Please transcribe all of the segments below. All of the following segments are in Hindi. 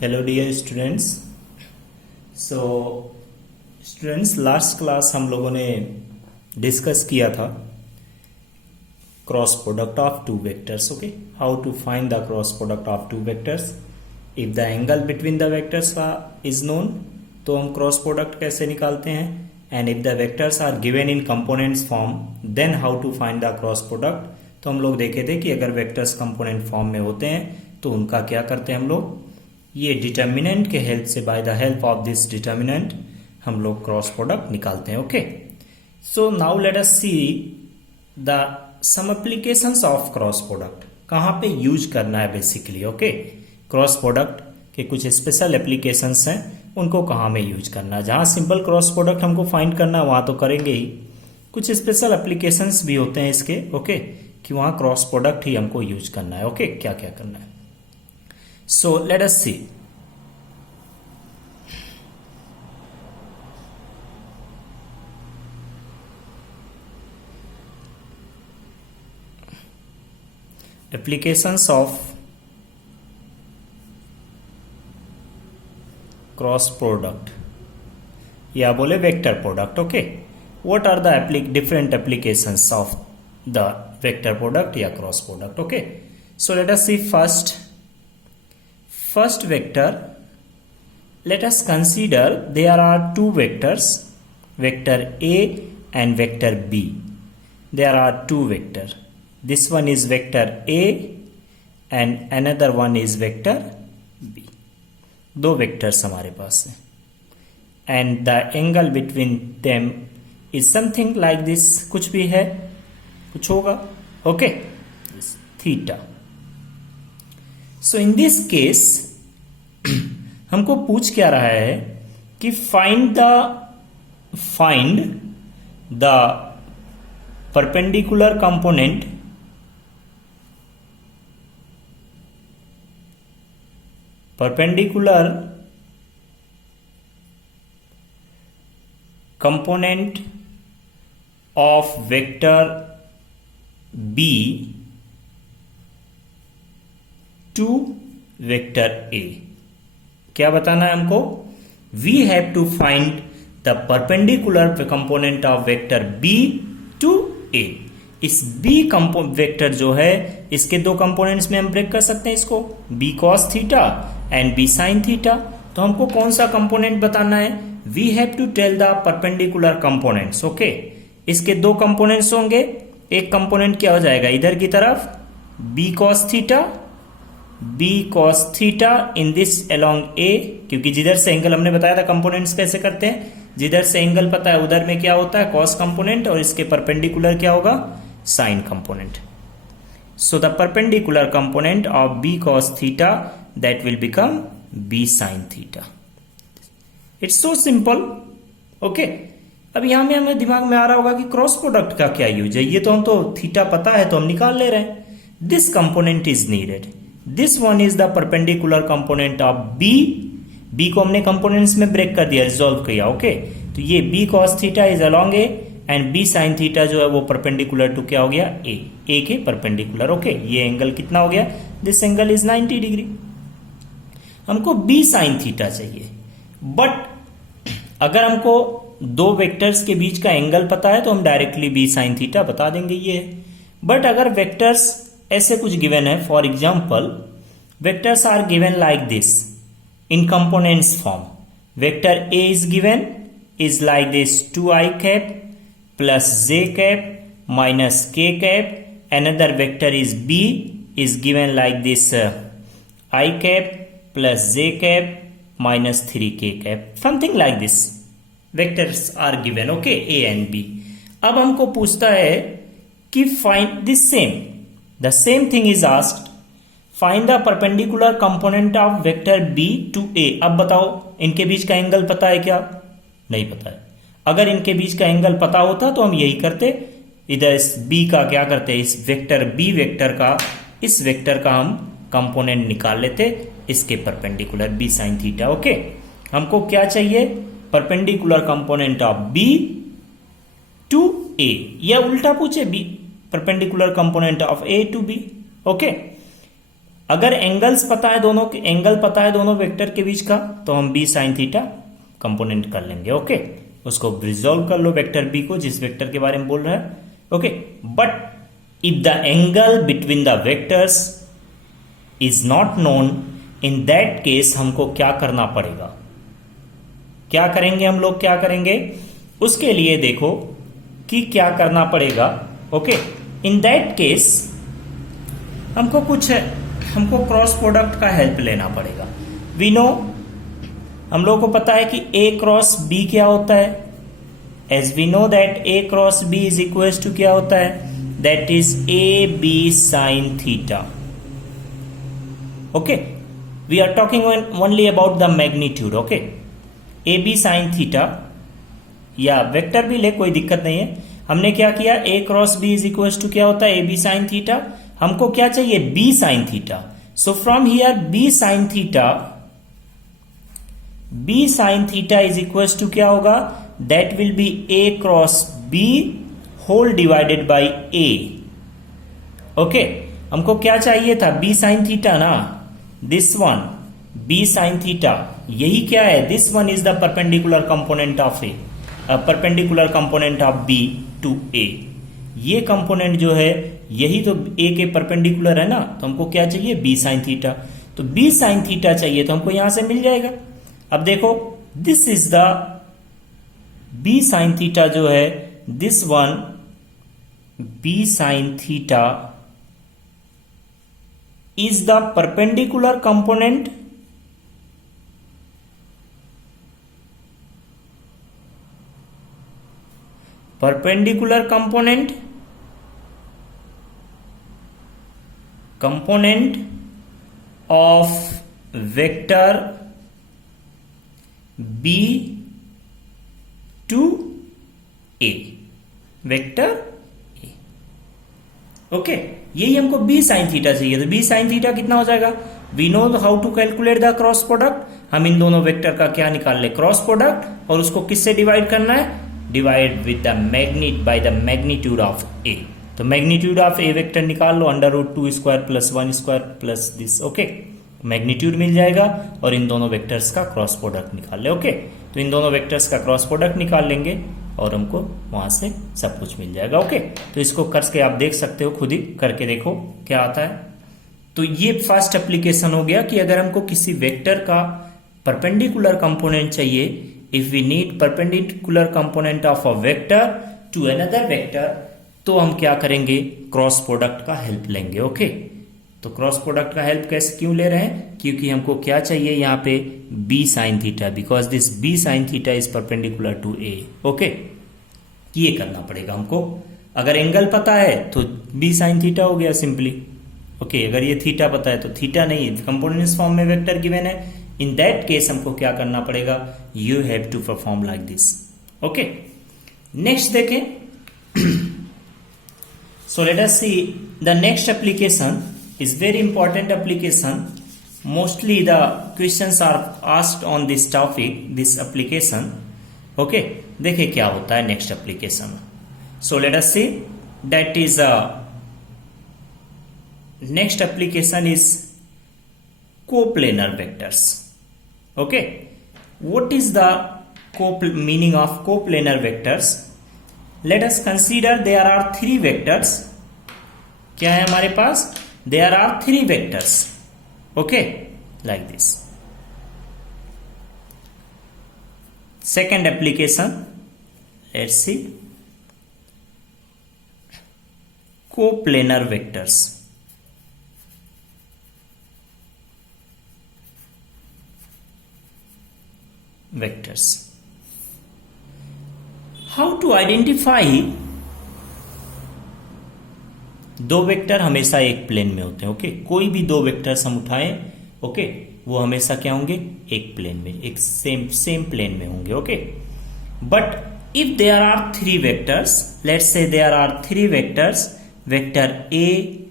Hello dear students. So students, last class हम लोगों ने डिस्कस किया था cross product of two vectors. Okay, how to find the cross product of two vectors if the angle between the vectors is known. तो हम क्रॉस प्रोडक्ट कैसे निकालते हैं, and if the vectors are given in components form then how to find the cross product. तो हम लोग देखे थे कि अगर वेक्टर्स कंपोनेंट फॉर्म में होते हैं तो उनका क्या करते हैं हम लोग, ये डिटर्मिनेंट के हेल्प से, by the help of this determinant हम लोग क्रॉस प्रोडक्ट निकालते हैं। Okay, so now let us see the some applications of cross product. कहां पे यूज करना है बेसिकली। ओके, क्रॉस प्रोडक्ट के कुछ स्पेशल एप्लीकेशंस हैं, उनको कहां में यूज करना है। जहां सिंपल क्रॉस प्रोडक्ट हमको फाइंड करना है वहां तो करेंगे ही, कुछ स्पेशल एप्लीकेशंस भी होते हैं इसके। ओके, कि वहां क्रॉस प्रोडक्ट ही हमको यूज करना है। ओके, क्या क्या करना है। So let us see. Applications of cross product या बोले vector product. Okay, what are the different applications of the vector product या cross product. Okay, so let us see first vector. Let us consider there are two vectors, vector A and vector B. There are two vector. This one is vector A and another one is vector B. दो vectors हमारे पास हैं, and the angle between them is something like this. कुछ भी है, कुछ होगा। okay, theta. So in this case हमको पूछ क्या रहा है कि find the perpendicular component of vector B to vector A. क्या बताना है हमको, we have to find the perpendicular component of vector B to A. इस बी वेक्टर जो है, इसके दो कंपोनेंट्स में हम ब्रेक कर सकते हैं इसको, B cos theta and B sine theta. तो हमको कौन सा कंपोनेंट बताना है, we have to tell the perpendicular components. Okay, इसके दो कंपोनेंट्स होंगे, एक कंपोनेंट क्या हो जाएगा इधर की तरफ, B cos theta in this along A, क्योंकि जिधर से एंगल हमने बताया था कंपोनेंट्स कैसे करते हैं, जिधर से एंगल पता है उधर में क्या होता है कॉस कंपोनेंट, और इसके परपेंडिकुलर क्या होगा, sine component. So the perpendicular component of B cos theta that will become B sine theta. It's so simple. Okay, अब यहां में हमें दिमाग में आ रहा होगा कि क्रॉस प्रोडक्ट का क्या यूज है, ये तो हम तो थीटा पता है तो हम निकाल ले रहे हैं। This component is needed, this one is the perpendicular component of B. B को हमने कंपोनेंट्स में ब्रेक कर दिया, रिजॉल्व किया। ओके, तो ये B cos theta is along A and B sine theta जो है वो परपेंडिकुलर टू क्या हो गया, ए के परपेंडिकुलर। ओके, ये एंगल कितना हो गया, दिस एंगल इज 90 डिग्री। हमको बी साइन थीटा चाहिए, बट अगर हमको दो वेक्टर्स के बीच का एंगल पता है तो हम डायरेक्टली बी साइन थीटा बता देंगे ये है। बट अगर वेक्टर्स ऐसे कुछ गिवन है, for example vectors are given like this in components form, vector A is given is like this 2i cap plus j cap minus k cap, another vector is b is given like this I cap plus j cap minus 3k cap, something like this vectors are given. okay, a and b. अब हमको पूछता है कि find the same, the same thing is asked, find the perpendicular component of vector b to a. अब बताओ इनके बीच का एंगल पता है क्या, नहीं पता है। अगर इनके बीच का एंगल पता होता तो हम यही करते, इधर इस b का क्या करते, इस वेक्टर b वेक्टर का, इस वेक्टर का हम कंपोनेंट निकाल लेते इसके perpendicular b sine theta. Okay, हमको क्या चाहिए, perpendicular component of b to a, या उल्टा पूछे b perpendicular component of a to b। Okay, अगर एंगल्स पता है दोनों के, एंगल पता है दोनों वेक्टर के बीच का, तो हम बी साइन थीटा कंपोनेंट कर लेंगे। ओके, उसको रिजॉल्व कर लो वेक्टर बी को, जिस वेक्टर के बारे में बोल रहा है। Okay, but if the angle between the vectors is not known, in that case हमको क्या करना पड़ेगा, क्या करेंगे हम लोग, क्या करेंगे उसके लिए देखो कि क्या करना पड़ेगा। ओके, इन दैट केस हमको क्रॉस प्रोडक्ट का हेल्प लेना पड़ेगा। वी नो, हम लोगों को पता है कि ए क्रॉस बी क्या होता है। As we know that A cross B is equal to क्या होता है, that is A B sine theta. Okay, we are talking only about the magnitude. Okay, A B sine theta, या वेक्टर भी ले, कोई दिक्कत नहीं है। हमने क्या किया, A cross B is equal to क्या होता है, ए बी साइन थीटा। हमको क्या चाहिए, B sine theta. So from here B sine theta, B sine theta is equal to क्या होगा, that will be A cross B whole divided by A. Okay, हमको क्या चाहिए था, बी साइन थीटा ना, this one B sine theta, यही क्या है, this one is the perpendicular component of A, perpendicular component of B to A. ये कंपोनेंट जो है यही तो ए के परपेंडिकुलर है ना, तो हमको क्या चाहिए, बी साइन थीटा। तो बी साइन थीटा चाहिए तो हमको यहां से मिल जाएगा। अब देखो, this is the B sine theta जो है, this one B sine theta is the perpendicular component of vector b to a, vector a। Okay, यही हमको बी साइन थीटा चाहिए। तो बी साइन थीटा कितना हो जाएगा, we know how to calculate the cross product. हम इन दोनों वेक्टर का क्या निकाल ले, क्रॉस प्रोडक्ट, और उसको किससे डिवाइड करना है, divide with the by the magnitude of A. तो मैग्नीट्यूड ऑफ ए वेक्टर निकाल लो, √2 square plus 1 square plus this. Okay, magnitude मिल जाएगा, और इन दोनों वेक्टर्स का क्रॉस प्रोडक्ट निकाल ले। ओके, तो इन दोनों वेक्टर्स का क्रॉस प्रोडक्ट निकाल लेंगे और हमको वहां से सब कुछ मिल जाएगा। ओके, तो इसको करके आप देख सकते हो, खुद ही करके देखो क्या आता है। तो ये फर्स्ट एप्लीकेशन हो गया कि अगर हमको किसी वेक्टर का परपेंडिकुलर कंपोनेंट चाहिए, if we need perpendicular component of a vector to another vector, तो हम क्या करेंगे, क्रॉस प्रोडक्ट का हेल्प लेंगे। ओके, तो क्रॉस प्रोडक्ट का हेल्प कैसे क्यों ले रहे हैं, क्योंकि हमको क्या चाहिए यहाँ पे, B sine theta, because this B sine theta is perpendicular to A. Okay, ये करना पड़ेगा हमको। अगर एंगल पता है तो बी साइन थीटा हो गया सिंपली। ओके, अगर ये थीटा पता है तो थीटा नहीं, कंपोनेंट्स फॉर्म में वेक्टर गिवन है, इन दैट केस हमको क्या करना पड़ेगा, you have to perform like this. Okay, next देखें। So let us see the next application is very important application. Mostly the questions are asked on this topic, this application. Okay, देखिए क्या होता है next application. So let us see, that is next application is coplanar vectors. Okay, what is the meaning of coplanar vectors? Let us consider there are three vectors. क्या है हमारे पास, there are three vectors. Okay, like this. Second application, let's see, coplanar vectors. How to identify, दो वेक्टर हमेशा एक प्लेन में होते हैं। ओके, कोई भी दो वेक्टर्स हम उठाएं, ओके, वो हमेशा क्या होंगे, एक प्लेन में, एक सेम प्लेन में होंगे। Okay, but if there are three vectors, let's say there are three vectors, vector A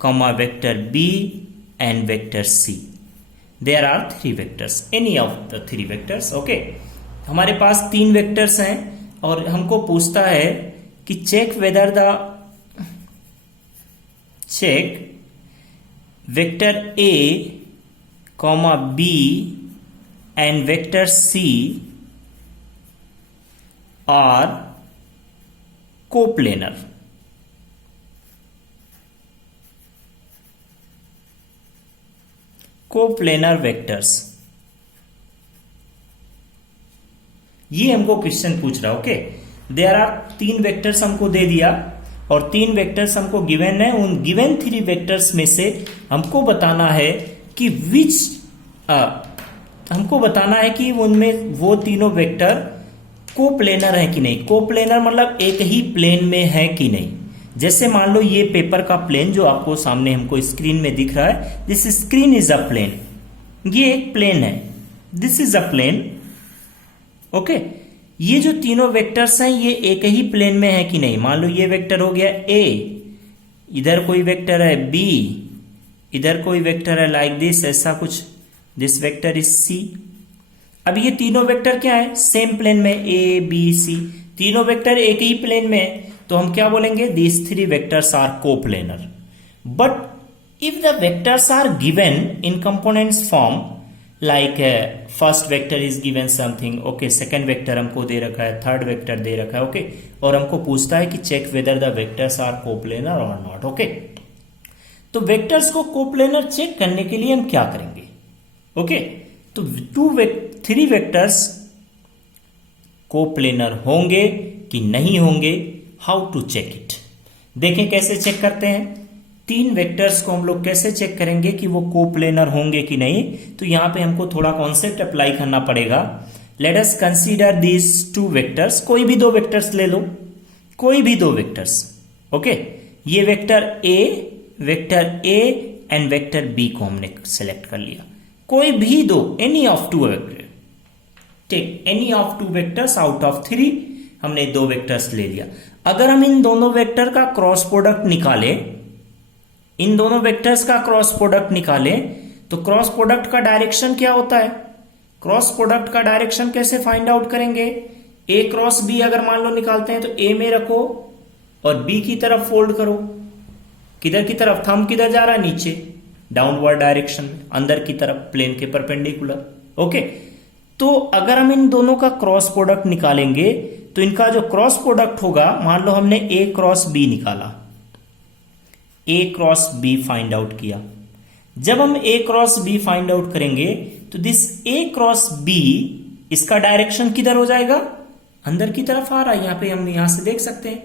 comma vector B and vector C, there are three vectors, any of the three vectors. Okay, हमारे पास तीन वेक्टर्स हैं और हमको पूछता है कि check vector A comma B and vector C are coplanar. Coplanar vectors, ये हमको क्वेश्चन पूछ रहा है। ओके, देयर आर 3 वेक्टर्स हमको दे दिया और 3 वेक्टर्स हमको गिवन है। उन गिवन 3 वेक्टर्स में से हमको बताना है कि हमको बताना है कि उनमें वो तीनों वेक्टर कोप्लेनर है कि नहीं। कोप्लेनर मतलब एक ही प्लेन में है कि नहीं। जैसे मान लो ये पेपर का प्लेन जो आपको सामने हमको स्क्रीन में दिख रहा है, this screen is a plane, ये एक प्लेन है, this is a plane. Okay, ये जो तीनों वेक्टर्स हैं ये एक ही प्लेन में है कि नहीं। मान लो ये वेक्टर हो गया ए, इधर कोई वेक्टर है बी, इधर कोई वेक्टर है लाइक दिस, ऐसा कुछ, दिस वेक्टर इज सी। अब ये तीनों वेक्टर क्या है, सेम प्लेन में, ए बी सी, तीनों वेक्टर एक ही प्लेन में है, तो हम क्या बोलेंगे, these 3 vectors are coplanar. But if the vectors are given in components form, like first vector is given something, okay, second vector हमको दे रखा है, थर्ड वेक्टर दे रखा है, ओके, और हमको पूछता है कि check whether the vectors are coplanar और नॉट। ओके, तो वेक्टर्स को कोप्लेनर चेक करने के लिए हम क्या करेंगे। ओके, तो 3 वेक्टर्स कोप्लेनर होंगे कि नहीं होंगे, हाउ टू चेक इट। देखें कैसे चेक करते हैं। 3 वेक्टर्स को हम लोग कैसे चेक करेंगे कि वो कोप्लेनर होंगे कि नहीं। तो यहां पे हमको थोड़ा कॉन्सेप्ट अप्लाई करना पड़ेगा। Let us consider these 2 vectors, कोई भी 2 वेक्टर्स ले लो, कोई भी 2 वेक्टर्स। ओके, ये vector A and vector B को हमने सेलेक्ट कर लिया। कोई भी 2, any of 2 vector, take any of 2 vectors out of 3, हमने 2 वेक्टर्स ले लिया। अगर हम इन दोनों वेक्टर का क्रॉस प्रोडक्ट निकालें, इन दोनों वेक्टर्स का क्रॉस प्रोडक्ट निकालें, तो क्रॉस प्रोडक्ट का डायरेक्शन क्या होता है। क्रॉस प्रोडक्ट का डायरेक्शन कैसे फाइंड आउट करेंगे। ए क्रॉस बी अगर मान लो निकालते हैं तो ए में रखो और बी की तरफ फोल्ड करो। किधर की तरफ, थंब किधर जा रहा है, नीचे, डाउनवर्ड डायरेक्शन में, अंदर की तरफ, प्लेन के परपेंडिकुलर। ओके, तो अगर हम इन दोनों का क्रॉस प्रोडक्ट निकालेंगे तो इनका जो क्रॉस प्रोडक्ट होगा, मान लो हमने ए क्रॉस बी निकाला, ए क्रॉस बी फाइंड आउट किया। जब हम ए क्रॉस बी फाइंड आउट करेंगे तो दिस ए क्रॉस बी, इसका डायरेक्शन किधर हो जाएगा, अंदर की तरफ आ रहा है। यहां पे हम यहां से देख सकते हैं,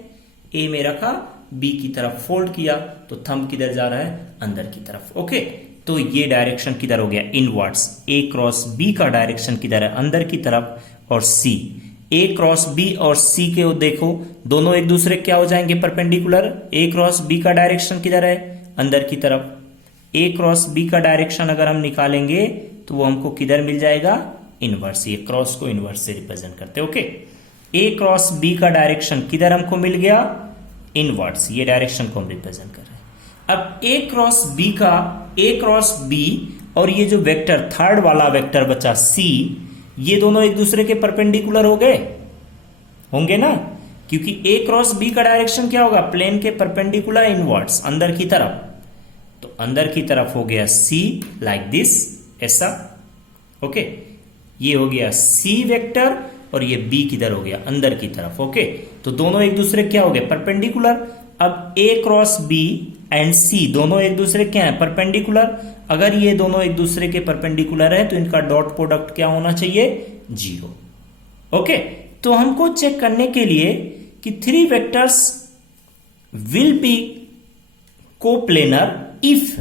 ए में रखा, बी की तरफ फोल्ड किया, तो थंब किधर जा रहा है, अंदर की तरफ। ओके, तो ये डायरेक्शन किधर हो गया, इनवर्ड्स। ए क्रॉस बी का डायरेक्शन किधर है, अंदर की तरफ। और सी, ए क्रॉस बी और सी के देखो, दोनों एक दूसरे क्या हो जाएंगे, परपेंडिकुलर। ए क्रॉस बी का डायरेक्शन किधर है, अंदर की तरफ। ए क्रॉस बी का डायरेक्शन अगर हम निकालेंगे तो वो हमको किधर मिल जाएगा, इनवर्स। ये क्रॉस को इनवर्स से रिप्रेजेंट करते हैं। ओके, ए क्रॉस बी का डायरेक्शन किधर हमको मिल गया, इनवर्ड्स। ये डायरेक्शन को हम रिप्रेजेंट कर रहे हैं। अब ए क्रॉस बी का, ए क्रॉस बी और ये जो वेक्टर थर्ड वाला वेक्टर बचा सी, ये दोनों एक दूसरे के परपेंडिकुलर हो गए होंगे ना, क्योंकि ए क्रॉस बी का डायरेक्शन क्या होगा, प्लेन के परपेंडिकुलर इनवर्ड्स, अंदर की तरफ। तो अंदर की तरफ हो गया सी, लाइक दिस, ऐसा। ओके, ये हो गया सी वेक्टर और ये बी किधर हो गया, अंदर की तरफ। ओके, तो दोनों एक दूसरे क्या हो गए, परपेंडिकुलर। अब ए क्रॉस बी एंड सी दोनों एक दूसरे क्या है, परपेंडिकुलर। अगर ये दोनों एक दूसरे के परपेंडिकुलर है तो इनका डॉट प्रोडक्ट क्या होना चाहिए, 0। ओके, तो हमको चेक करने के लिए कि 3 vectors will be coplanar if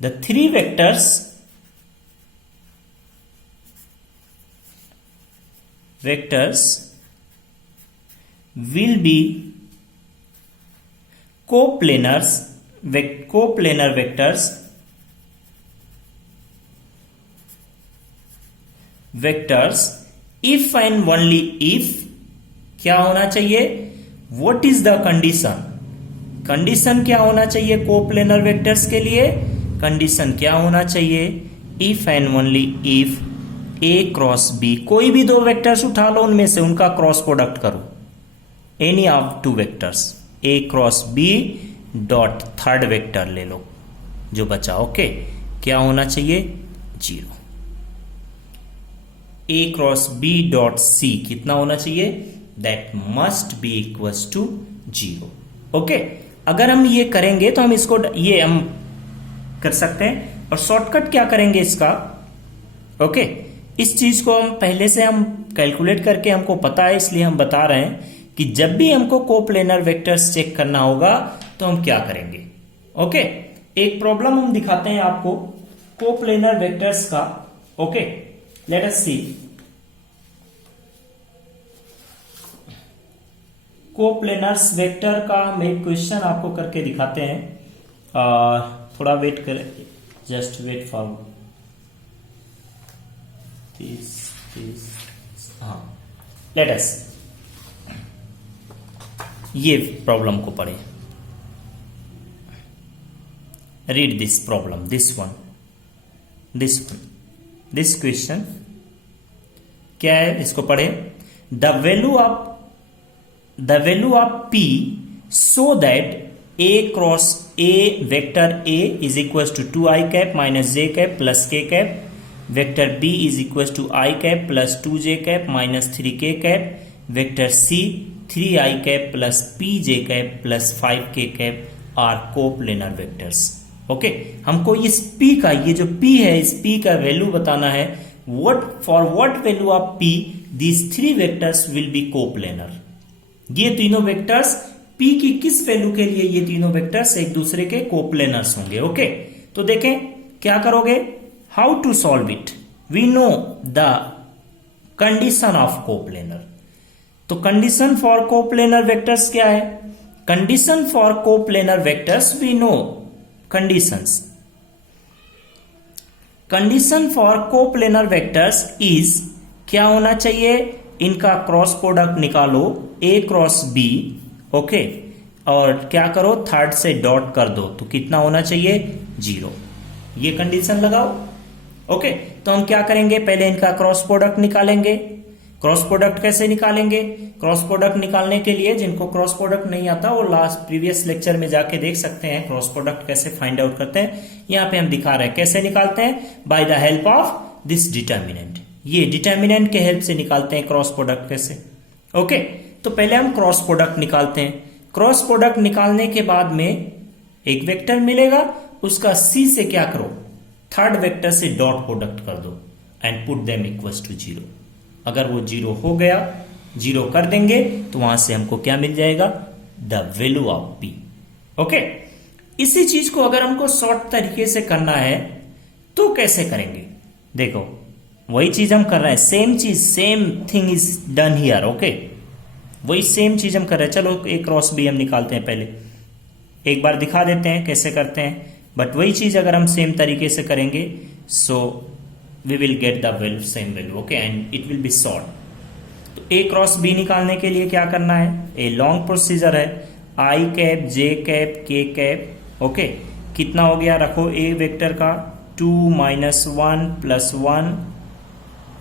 the 3 vectors will be coplanar vectors if and only if क्या होना चाहिए, what is the condition, condition क्या होना चाहिए कोप्लेनर वेक्टर्स के लिए, कंडीशन क्या होना चाहिए, if and only if A cross B, कोई भी 2 वेक्टर्स उठा लो, उनमें से उनका क्रॉस प्रोडक्ट करो, any of 2 vectors, A cross B dot third vector ले लो जो बचा। ओके, क्या होना चाहिए? 0। A cross B dot C कितना होना चाहिए? That must be equals to 0। Okay, अगर हम ये करेंगे तो हम इसको ये हम कर सकते हैं। और शॉर्टकट क्या करेंगे इसका? ओके, इस चीज को हम पहले से हम कैलकुलेट करके हमको पता है, इसलिए हम बता रहे हैं कि जब भी हमको कोप्लेनर वेक्टर्स चेक करना होगा तो हम क्या करेंगे। ओके, एक प्रॉब्लम हम दिखाते हैं आपको कोप्लेनर वेक्टर्स का। ओके, लेट अस सी। कोप्लेनर्स वेक्टर का हम एक क्वेश्चन आपको करके दिखाते हैं। थोड़ा वेट करें, जस्ट वेट फॉर दिस। हाँ, लेट अस ये प्रॉब्लम को पढ़े। Read this problem, this question क्या है, इसको पढ़े। The value of P so that A cross A vector A is equal to 2i cap minus j cap plus k cap, vector B is equal to i cap plus 2j cap minus 3k cap, vector C 3i cap plus pj cap plus 5k cap are coplanar vectors. Okay, हमको इस P का, ये जो P है, इस P का वैल्यू बताना है। For what value of P these 3 vectors will be coplanar. ये तीनों वेक्टर्स P की किस वैल्यू के लिए ये तीनों वेक्टर्स एक दूसरे के कोप्लेनर्स होंगे। ओके, तो देखें क्या करोगे। How to solve it? We know the condition of coplanar. तो कंडीशन फॉर कोप्लेनर वेक्टर्स क्या है? Condition for coplanar vectors we know conditions. Condition for coplanar vectors is क्या होना चाहिए? इनका क्रॉस प्रोडक्ट निकालो A क्रॉस B। ओके, और क्या करो, थर्ड से डॉट कर दो तो कितना होना चाहिए? 0। ये कंडीशन लगाओ। ओके, तो हम क्या करेंगे, पहले इनका क्रॉस प्रोडक्ट निकालेंगे। क्रॉस प्रोडक्ट कैसे निकालेंगे? क्रॉस प्रोडक्ट निकालने के लिए जिनको क्रॉस प्रोडक्ट नहीं आता वो लास्ट प्रीवियस लेक्चर में जाके देख सकते हैं क्रॉस प्रोडक्ट कैसे फाइंड आउट करते हैं। यहाँ पे हम दिखा रहे हैं कैसे निकालते हैं, bye the help of this determinant. ये डिटर्मिनेंट के हेल्प से निकालते हैं क्रॉस प्रोडक्ट कैसे। ओके, तो पहले हम क्रॉस प्रोडक्ट निकालते हैं। क्रॉस प्रोडक्ट निकालने के बाद में एक वेक्टर मिलेगा, उसका C से क्या करो, थर्ड वेक्टर से डॉट प्रोडक्ट कर दो and put them equals to 0। अगर वो 0 हो गया, 0 कर देंगे तो वहां से हमको क्या मिल जाएगा? The value of P। Okay, इसी चीज को अगर हमको शॉर्ट तरीके से करना है तो कैसे करेंगे? देखो, वही चीज हम कर रहे हैं, सेम चीज, same thing is done here. Okay, वही सेम चीज हम कर रहे हैं। चलो A क्रॉस B हम निकालते हैं, पहले एक बार दिखा देते हैं कैसे करते हैं। बट वही चीज अगर हम सेम तरीके से करेंगे so we will get the value, same value. Okay, and it will be solve. तो A क्रॉस B निकालने के लिए क्या करना है? ए लॉन्ग प्रोसीजर है, I cap J cap K cap. Okay, कितना हो गया, रखो A वेक्टर का 2 minus 1 plus 1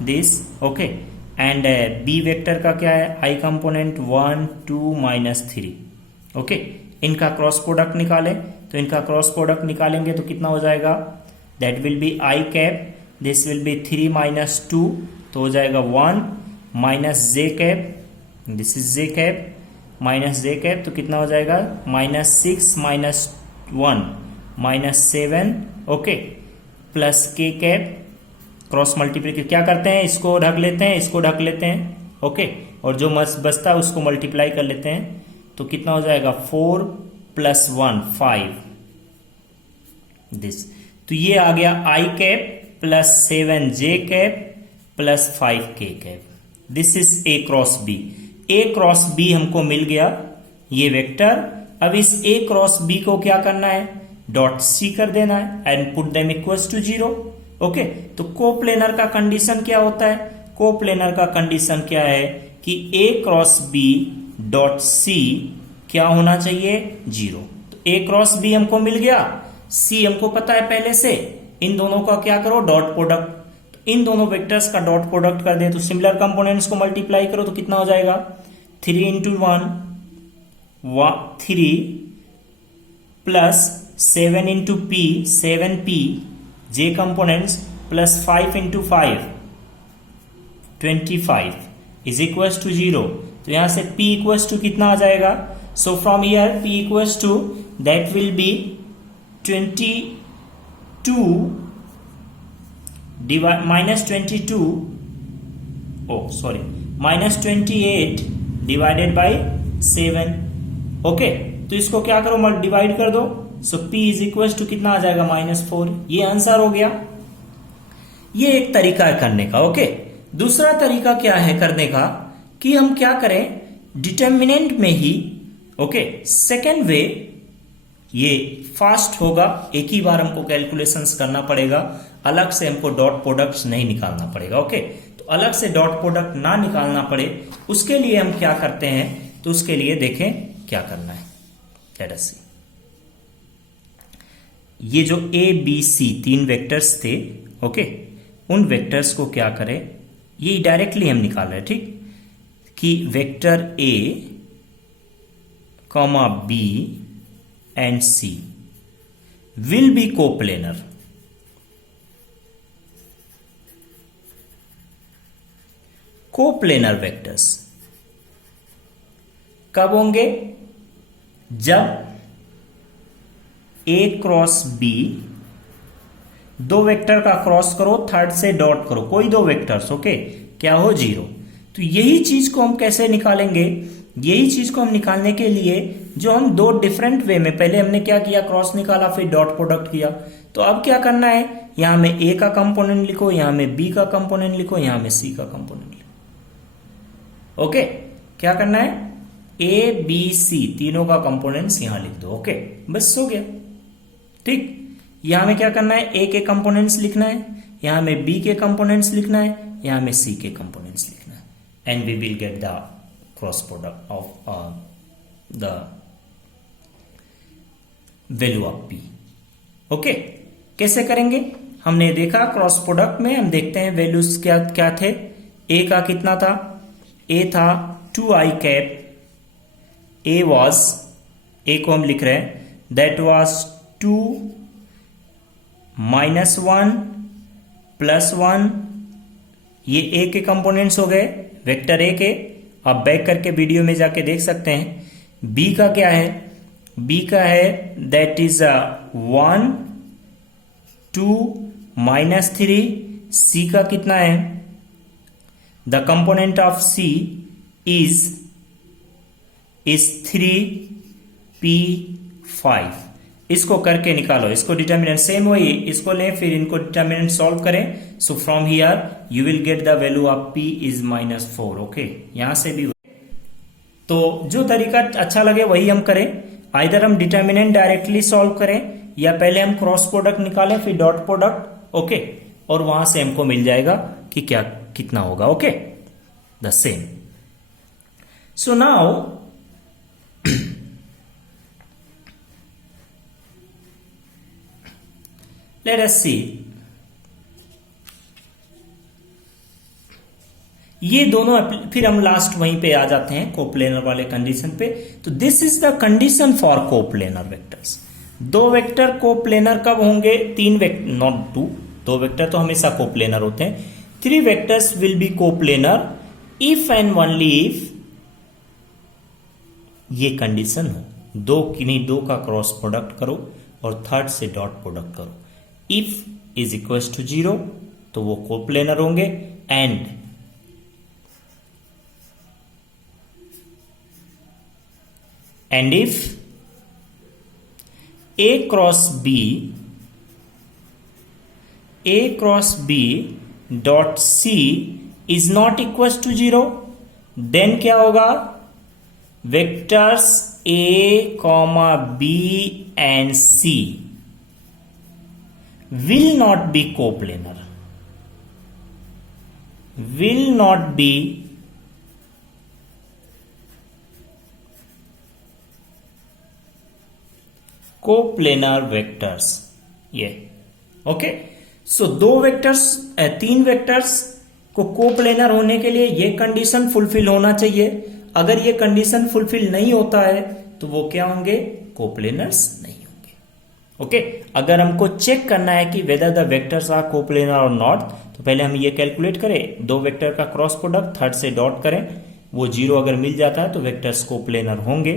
this. Okay, and B vector का क्या है? I component 1 2 minus 3। ओके, इनका क्रॉस प्रोडक्ट निकालें, तो इनका क्रॉस प्रोडक्ट निकालेंगे तो कितना हो जाएगा? That will B I cap, this will be 3 minus 2, तो हो जाएगा 1 minus J cap, this is J cap minus J cap, तो कितना हो जाएगा? Minus 6 minus 1 minus 7। Okay, plus K cap, cross multiply क्या करते हैं, इसको ढक लेते हैं, इसको ढक लेते हैं। ओके, और जो बचता है उसको मल्टीप्लाई कर लेते हैं, तो कितना हो जाएगा? 4 प्लस 1 5 दिस। तो ये आ गया I cap plus 7J cap plus 5K cap. This is A cross B। A cross B हमको मिल गया ये वेक्टर। अब इस A क्रॉस B को क्या करना है? डॉट C कर देना है and put them equals to 0। Okay, तो कोप्लेनर का कंडीशन क्या होता है? कोप्लेनर का कंडीशन क्या है कि A cross B dot C क्या होना चाहिए? 0। तो A क्रॉस B हमको मिल गया, C हमको पता है पहले से। इन दोनों का क्या करो? Dot product. तो इन दोनों वेक्टर्स का डॉट प्रोडक्ट कर दे तो सिमिलर कंपोनेंट्स को मल्टीप्लाई करो तो कितना हो जाएगा? 3 into 1 3 plus 7 into P 7p J components plus 5 into 5 25 is equals to 0। तो यहां से p इक्वल्स टू कितना आ जाएगा? So from here p equals to that will be 22 minus 22 minus 28 divided by 7। Okay, तो इसको क्या करो, डिवाइड कर दो। So p is equal to कितना आ जाएगा? -4। ये आंसर हो गया। ये एक तरीका है करने का। ओके, दूसरा तरीका क्या है करने का कि हम क्या करें, डिटर्मिनेंट में ही सेकेंड वे, ये फास्ट होगा, एक ही बार हमको कैलकुलेशंस करना पड़ेगा, अलग से हमको डॉट प्रोडक्ट्स नहीं निकालना पड़ेगा। ओके, तो अलग से डॉट प्रोडक्ट ना निकालना पड़े उसके लिए हम क्या करते हैं, तो उसके लिए देखें क्या करना है। लेट अस सी, ये जो ए बी सी 3 वेक्टर्स थे, ओके, उन वेक्टर्स को क्या करें, ये डायरेक्टली हम निकाल रहे हैं, ठीक, कि vector A comma B and C will be coplanar. Coplanar vectors कब होंगे? जब ए क्रॉस बी, दो वेक्टर का क्रॉस करो, थर्ड से डॉट करो, कोई दो वेक्टर्स, ओके, क्या हो? 0। तो यही चीज को हम कैसे निकालेंगे? यही चीज को हम निकालने के लिए जो हम दो डिफरेंट वे में, पहले हमने क्या किया, क्रॉस निकाला, फिर डॉट प्रोडक्ट किया, तो अब क्या करना है, यहां में ए का कंपोनेंट लिखो, यहां में बी का कंपोनेंट लिखो, यहां में सी का कंपोनेंट लिखो। ओके, क्या करना है, ए बी सी तीनों का कंपोनेंट्स यहां लिख दो। ओके, बस हो गया, ठीक। यहां में क्या करना है, ए के कंपोनेंट्स लिखना है, यहां में बी के कंपोनेंट्स लिखना है, यहां में सी के कंपोनेंट्स लिखना है, and we will get the cross product of the value of P. Okay, कैसे करेंगे? हमने देखा क्रॉस प्रोडक्ट में, हम देखते हैं वैल्यूज क्या क्या थे। ए का कितना था? ए था 2i कैप, ए वॉज, ए को हम लिख रहे हैं, दैट वॉज 2 -1 +1, ये ए के कंपोनेंट्स हो गए, वेक्टर ए के। आप बैक करके वीडियो में जाके देख सकते हैं। बी का क्या है? बी का है दैट इज 1 2 -3। सी का कितना है? The component of C is 3p5। इसको करके निकालो, इसको डिटर्मिनेंट सेम वही, इसको लें, फिर इनको डिटर्मिनेंट सॉल्व करें। सो from here you will get the value of p is -4। Okay, यहां से भी। तो जो तरीका अच्छा लगे वही हम करें, आइदर हम डिटर्मिनेंट डायरेक्टली सॉल्व करें, या पहले हम क्रॉस प्रोडक्ट निकालें, फिर डॉट प्रोडक्ट। ओके, और वहां से हमको मिल जाएगा कि क्या कितना होगा। Okay, the same. So now let us see, ये दोनों, फिर हम लास्ट वहीं पे आ जाते हैं कोप्लेनर वाले कंडीशन पे। तो this is the condition for coplanar vectors. दो वेक्टर कोप्लेनर कब होंगे? 3 वेक्टर, नॉट 2, 2 वेक्टर तो हमेशा कोप्लेनर होते हैं। 3 vectors will be coplanar if and only if ये कंडीशन हो, दो किन्हीं दो का क्रॉस प्रोडक्ट करो और थर्ड से डॉट प्रोडक्ट करो। इफ इज इक्वल टू 0 तो वो कोप्लेनर होंगे, and if A cross B dot C is not equal to 0, then क्या होगा? Vectors A comma B and C will not be coplanar, will not be coplanar vectors। ये ओके। सो 2 वेक्टर्स, 3 वेक्टर्स को कोप्लेनर होने के लिए ये कंडीशन फुलफिल होना चाहिए। अगर ये कंडीशन फुलफिल नहीं होता है तो वो क्या होंगे? कोप्लेनर्स नहीं होंगे। ओके अगर हमको चेक करना है कि whether the vectors are coplanar और नॉट, तो पहले हम ये कैलकुलेट करें, दो वेक्टर का क्रॉस प्रोडक्ट थर्ड से डॉट करें, वो 0 अगर मिल जाता है तो वेक्टर्स कोप्लेनर होंगे।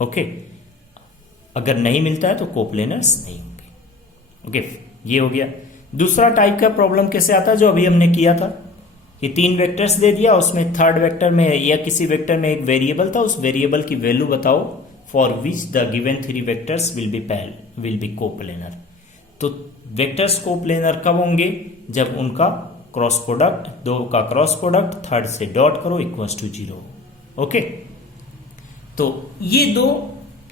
ओके अगर नहीं मिलता है तो कोप्लेनर्स नहीं होंगे। ओके ये हो गया। दूसरा टाइप का प्रॉब्लम कैसे आता है, जो अभी हमने किया था कि 3 वेक्टर्स दे दिया, उसमें थर्ड वेक्टर में या किसी वेक्टर में एक वेरिएबल था, उस वेरिएबल की वैल्यू बताओ for which the given 3 vectors will be coplanar. तो वेक्टर्स कोप्लेनर कब होंगे, जब उनका क्रॉस प्रोडक्ट, दो का क्रॉस प्रोडक्ट थर्ड से डॉट करो इक्वल्स टू 0। ओके तो ये दो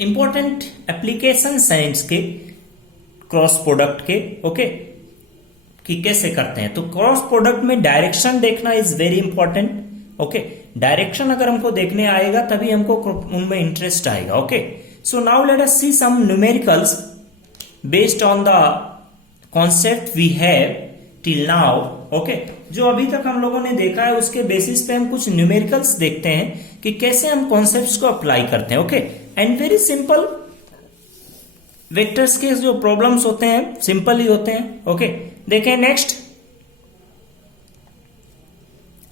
इंपॉर्टेंट एप्लीकेशंस हैं इसके क्रॉस प्रोडक्ट के। ओके कि कैसे करते हैं, तो क्रॉस प्रोडक्ट में डायरेक्शन देखना is very important. Okay direction अगर हमको देखने आएगा तभी हमको उनमें इंटरेस्ट आएगा। Okay so now let us see some numericals based on the concept we have till now. Okay जो अभी तक हम लोगों ने देखा है उसके बेसिस पे हम कुछ न्यूमेरिकल्स देखते हैं कि कैसे हम कॉन्सेप्ट्स को अप्लाई करते हैं। Okay and very simple, vectors के जो प्रॉब्लम्स होते हैं सिंपल ही होते हैं। ओके देखें next,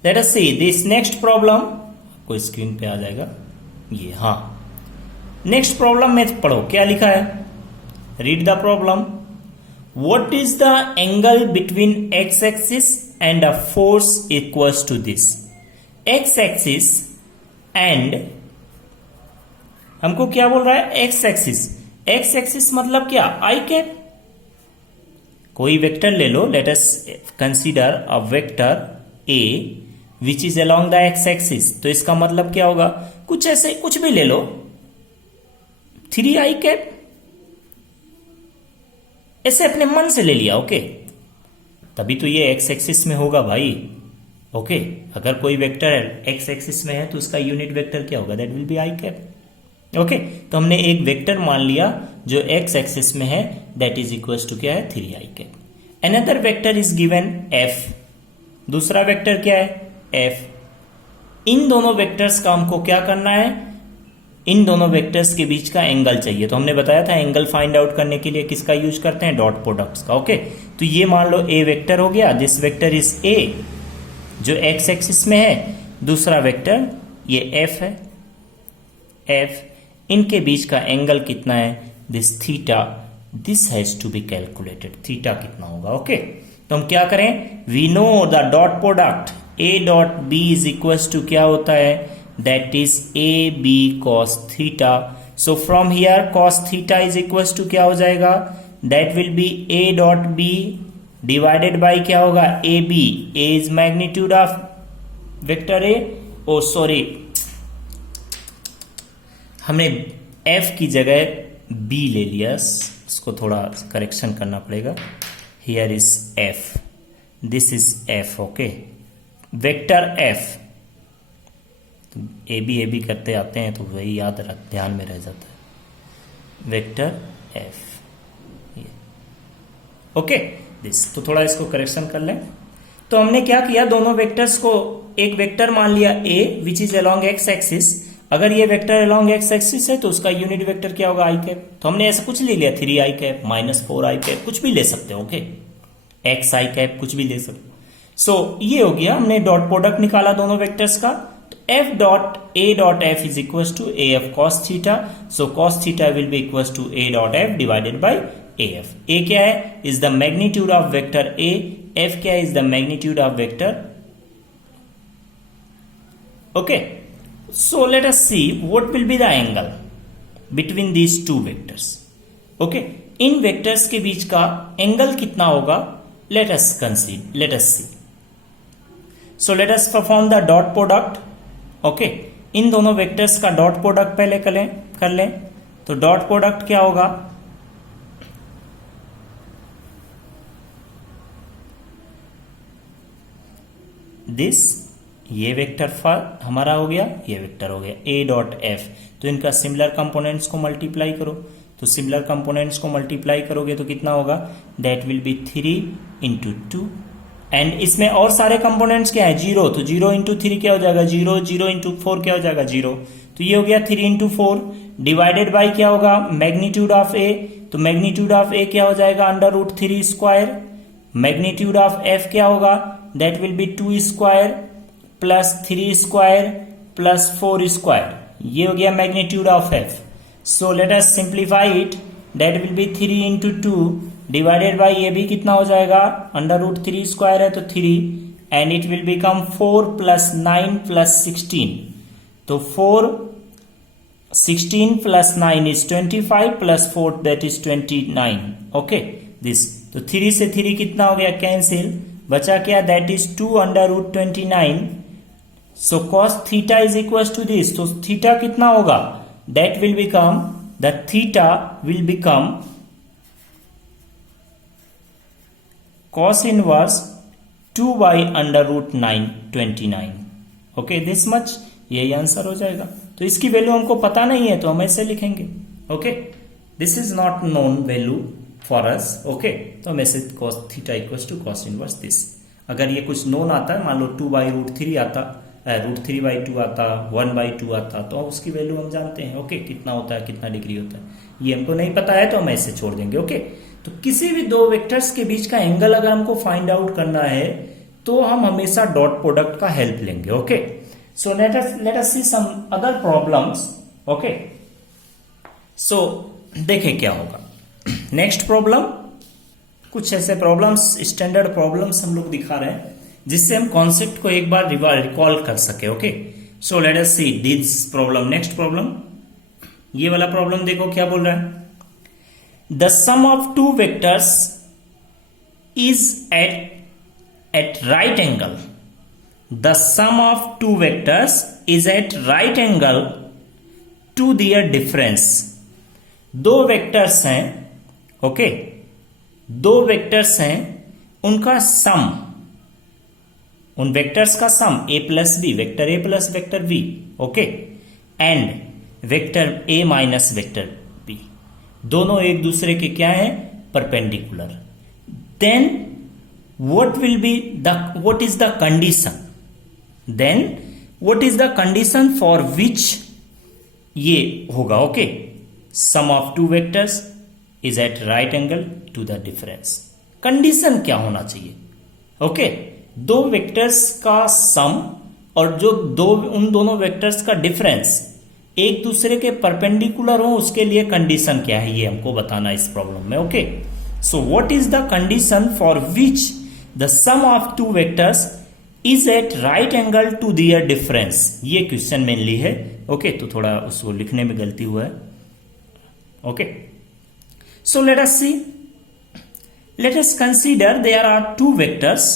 late us see this next problem, आपको स्क्रीन पे आ जाएगा ये। हाँ नेक्स्ट प्रॉब्लम में पढ़ो क्या लिखा है, read the problem. What is the angle between x-axis and a force equals to this? X-axis and हमको क्या बोल रहा है, x-axis। x-axis मतलब क्या, i कैप। कोई वेक्टर ले लो, let us consider a vector a which is along the x-axis। तो इसका मतलब क्या होगा, कुछ ऐसे कुछ भी ले लो, 3i कैप, ऐसे अपने मन से ले लिया। ओके तभी तो ये एक्स एक्सिस में होगा भाई। ओके अगर कोई वेक्टर एक्स एक्सिस में है तो उसका यूनिट वेक्टर क्या होगा, that will be I cap. Okay तो हमने एक वेक्टर मान लिया जो एक्स एक्सिस में है, दैट इज इक्वल्स टू क्या है, 3i cap. Another vector is given F, दूसरा वेक्टर क्या है, एफ। इन दोनों वेक्टर्स का हमको क्या करना है, इन दोनों वेक्टर्स के बीच का एंगल चाहिए। तो हमने बताया था एंगल फाइंड आउट करने के लिए किसका यूज करते हैं, डॉट प्रोडक्ट्स का। ओके तो ये मान लो ए वेक्टर हो गया, दिस वेक्टर इज ए जो एक्स एक्सिस में है, दूसरा वेक्टर ये एफ है, एफ। इनके बीच का एंगल कितना है, this theta, this has to be calculated, theta कितना होगा। ओके तो हम क्या करें, we know the dot product A dot B is equals to क्या होता है, that is AB cos theta। so from here cos theta is equals to क्या हो जाएगा, that will be A dot B divided by क्या होगा, AB। A is magnitude of vector A, oh sorry हमने F की जगह B ले लिया, इसको थोड़ा करेक्शन करना पड़ेगा। here is F, this is F। okay vector F, A B करते आते हैं तो वही याद ध्यान में रह जाता है, वेक्टर एफ। ओके दिस, तो थोड़ा इसको करेक्शन कर लें। तो हमने क्या किया, दोनों वेक्टर्स को एक वेक्टर मान लिया A which is along X axis. अगर ये वेक्टर अलोंग एक्स एक्सिस है तो उसका यूनिट वेक्टर क्या होगा, आई कैप। तो हमने ऐसा कुछ ले लिया, 3i कैप -4i कैप, कुछ भी ले सकते हो। ओके एक्स आई कैप कुछ भी ले सकते हो। सो ये हो गया, हमने डॉट प्रोडक्ट निकाला दोनों वेक्टर्स का। f dot a dot f is equals to af cos theta, so cos theta will be equals to a dot f divided by af। a क्या है, is the magnitude of vector a, f क्या है, is the magnitude of vector। okay so let us see what will be the angle between these two vectors। okay in vectors के बीच का एंगल कितना होगा, let us see। so let us perform the dot product। Okay in दोनों वेक्टर्स का डॉट प्रोडक्ट पहले कर लें। तो डॉट प्रोडक्ट क्या होगा, दिस, ये वेक्टर हमारा हो गया, ये वेक्टर हो गया ए डॉट एफ। तो इनका सिमिलर कंपोनेंट्स को मल्टीप्लाई करो, तो सिमिलर कंपोनेंट्स को मल्टीप्लाई करोगे तो कितना होगा, दैट विल बी 3 × 2। एंड इसमें और सारे कंपोनेंट्स क्या है, 0। तो 0 × 3 क्या हो जाएगा, 0, 0 × 4 क्या हो जाएगा, 0। तो ये हो गया 3 × 4 डिवाइडेड बाय क्या होगा, मैग्नीट्यूड ऑफ ए, तो मैग्नीट्यूड ऑफ ए क्या हो जाएगा, under root 3 square. Magnitude of F क्या होगा, that will be 2 square plus 3 square plus 4 square. ये हो गया magnitude of F. So let us simplify it, that will be 3 into 2 divided by ये भी कितना हो जाएगा, अंडर रूट 3 स्क्वायर है तो 3, and it will become 4 plus 9 plus 16। तो 4 16 plus 9 is 25 plus 4 that is 29। Okay this, तो 3 से 3 कितना हो गया, कैंसिल, बचा क्या, that is 2 under root 29। So cos theta is equal to this, तो थीटा कितना होगा, that will become, the theta will become cos inverse 2 by under root 29। Okay this much, यही आंसर हो जाएगा। तो इसकी वैल्यू हमको पता नहीं है तो हम ऐसे लिखेंगे। Okay, this is not known value for us. Okay, तो हम ऐसे cos theta equals to cos inverse this. अगर ये कुछ नोन आता है, मान लो 2 by रूट 3 आता, रूट 3 by 2 आता, 1 by 2 आता, तो उसकी वैल्यू हम जानते हैं। ओके, कितना होता है, कितना डिग्री होता है, ये हमको नहीं पता है तो हम ऐसे छोड़ देंगे। ओके, तो किसी भी दो वेक्टर्स के बीच का एंगल अगर हमको फाइंड आउट करना है तो हम हमेशा डॉट प्रोडक्ट का हेल्प लेंगे। Okay, so let us see some other problems. Okay, सो देखें क्या होगा। नेक्स्ट प्रॉब्लम, कुछ ऐसे प्रॉब्लम्स, स्टैंडर्ड प्रॉब्लम्स हम लोग दिखा रहे हैं जिससे हम कॉन्सेप्ट को एक बार रिकॉल कर सके। Okay, so let us see this problem. Next problem, ये वाला प्रॉब्लम देखो क्या बोल रहा है। The sum of two vectors is at right angle. The sum of two vectors is at right angle to their difference. दो वेक्टर्स हैं, ओके, दो वेक्टर्स हैं, उनका सम, उन वेक्टर्स का sum a plus B, vector a plus vector b, okay, and vector a minus vector b, दोनों एक दूसरे के क्या है, perpendicular. Then what will be the, what is the condition, then what is the condition for which ये होगा। Okay, sum of two vectors is at right angle to the difference. Condition क्या होना चाहिए, ओके, दो वेक्टर्स का सम और जो दो, उन दोनों वेक्टर्स का डिफरेंस एक दूसरे के परपेंडिकुलर हो, उसके लिए कंडीशन क्या है ये हमको बताना इस प्रॉब्लम में। Okay, so what is the condition for which the sum of two vectors is at right angle to their difference, ये क्वेश्चन मेनली है। ओके, तो थोड़ा उसको लिखने में गलती हुआ है। Okay, so let us see, let us consider there are two vectors.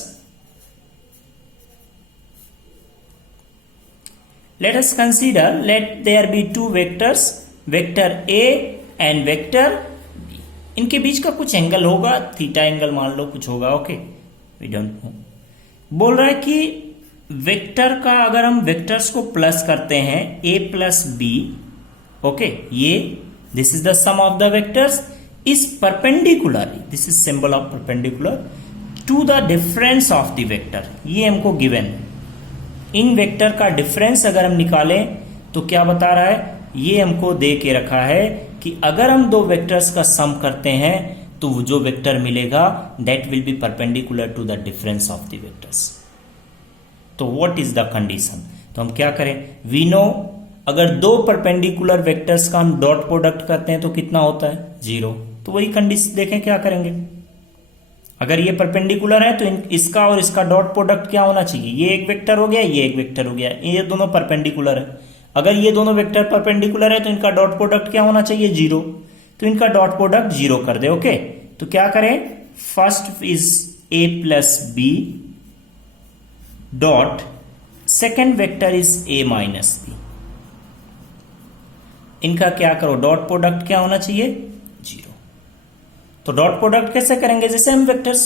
Let us consider, let there be two vectors, vector A and vector B. इनके बीच का कुछ एंगल होगा, थीटा एंगल मान लो कुछ होगा। Okay, we don't know. बोल रहा है कि वेक्टर का अगर हम वेक्टर्स को प्लस करते हैं A प्लस B, ओके, ये this is the sum of the vectors is perpendicularly, this is symbol of perpendicular to the difference of the vector, ये हमको गिवन है। इन वेक्टर का डिफरेंस अगर हम निकालें तो क्या बता रहा है, ये हमको दे के रखा है कि अगर हम दो वेक्टर्स का सम करते हैं तो जो वेक्टर मिलेगा that will be perpendicular to the difference of the vectors. तो व्हाट इज द कंडीशन, तो हम क्या करें, वी नो अगर दो परपेंडिकुलर वेक्टर्स का हम डॉट प्रोडक्ट करते हैं तो कितना होता है, 0। तो वही कंडीशन देखें क्या करेंगे। अगर ये परपेंडिकुलर है तो इसका और इसका डॉट प्रोडक्ट क्या होना चाहिए, ये एक वेक्टर हो गया, ये एक वेक्टर हो गया, ये दोनों परपेंडिकुलर है। अगर ये दोनों वेक्टर परपेंडिकुलर है तो इनका डॉट प्रोडक्ट क्या होना चाहिए, 0। तो इनका डॉट प्रोडक्ट 0 कर दे। ओके, तो क्या करें, first is a plus B dot second vector is a minus B. इनका क्या करो, डॉट प्रोडक्ट क्या होना चाहिए, 0। तो डॉट प्रोडक्ट कैसे करेंगे, जैसे हम वेक्टर्स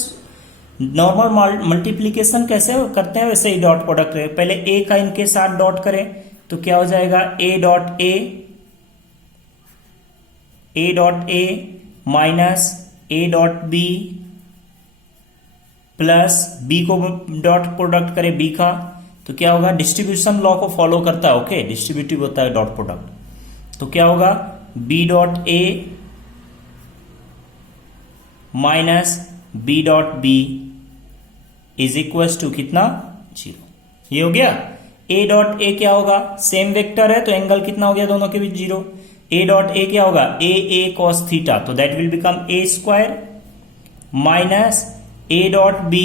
नॉर्मल मल्टीप्लीकेशन कैसे करते हैं वैसे ही डॉट प्रोडक्ट करें। पहले ए का इनके साथ डॉट करें तो क्या हो जाएगा, A dot A minus A dot B plus B को डॉट प्रोडक्ट करें बी का तो क्या होगा, डिस्ट्रीब्यूशन लॉ को फॉलो करता है। ओके, डिस्ट्रीब्यूटिव होता है डॉट प्रोडक्ट, तो क्या होगा, B dot A minus B dot B is equal to कितना, 0। ये हो गया। ए डॉट ए क्या होगा, सेम वेक्टर है तो एंगल कितना हो गया दोनों के बीच, 0। ए डॉट ए क्या होगा, ए कॉस थीटा, तो that will become A square minus A dot B,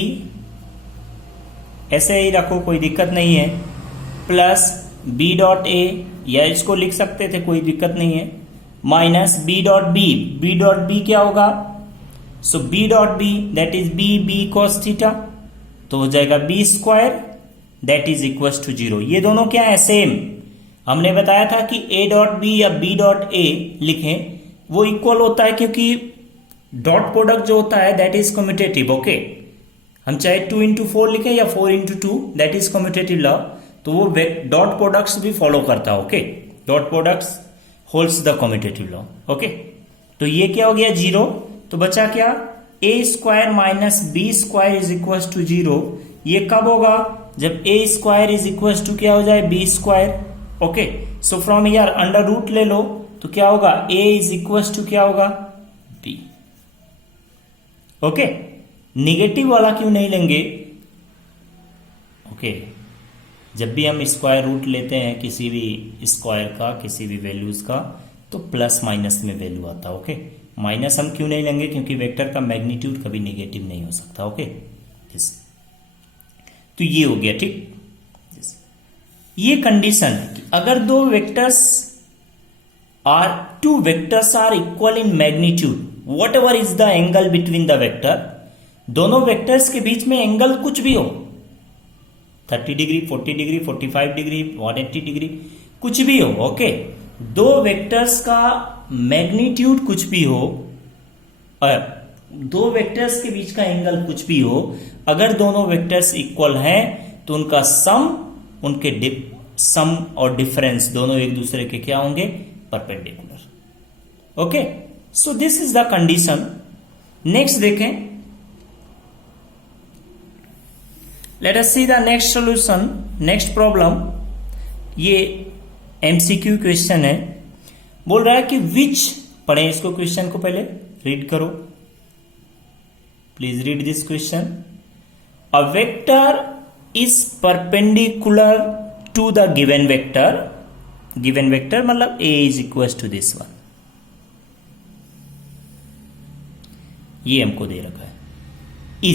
ऐसे ही रखो कोई दिक्कत नहीं है, प्लस बी डॉट ए, या इसको लिख सकते थे कोई दिक्कत नहीं है, minus B dot B, B dot B क्या होगा, so B dot B that is B cos theta, तो हो जाएगा B square that is equal to 0। ये दोनों क्या है, सेम। हमने बताया था कि ए डॉट बी या बी डॉट ए लिखें वो इक्वल होता है, क्योंकि डॉट प्रोडक्ट जो होता है दैट इज कम्यूटेटिव। ओके, हम चाहे 2 into 4 लिखें या 4 into 2, that is commutative law, तो वो डॉट प्रोडक्ट्स भी फॉलो करता है। Okay, dot products holds the commutative law. Okay, तो ये क्या हो गया, 0। तो बचा क्या, A square minus B square is equal to 0। ये कब होगा, जब A square is equal to क्या हो जाए, B square. Okay, so from here under root ले लो तो क्या होगा, ए इज इक्वल टू क्या होगा, बी। ओके, निगेटिव वाला क्यों नहीं लेंगे, ओके, जब भी हम स्क्वायर रूट लेते हैं किसी भी स्क्वायर का, किसी भी वैल्यूज का, तो प्लस माइनस में वैल्यू आता है। ओके, माइनस हम क्यों नहीं लेंगे, क्योंकि वेक्टर का मैग्नीट्यूड कभी नेगेटिव नहीं हो सकता। ओके, तो ये हो गया, ठीक। ये कंडीशन कि अगर दो vectors are, two vectors are equal in magnitude, whatever is the angle between the vector, दोनों वेक्टर्स के बीच में एंगल कुछ भी हो, 30 डिग्री, 40 डिग्री, 45 डिग्री, 180 डिग्री, कुछ भी हो। ओके, दो वेक्टर्स का मैग्नीट्यूड कुछ भी हो, दो वेक्टर्स के बीच का एंगल कुछ भी हो, अगर दोनों वेक्टर्स इक्वल हैं तो उनका सम, उनके सम और डिफरेंस दोनों एक दूसरे के क्या होंगे, perpendicular. Okay, so this is the condition. Next देखें, let us see the next solution, next problem. ये एमसीक्यू क्वेश्चन है, बोल रहा है कि विच, पढ़ें इसको, क्वेश्चन को पहले रीड करो, please read this question. A vector is perpendicular to the given vector, given vector मतलब a is equals to this one, ये हमको दे रखा है।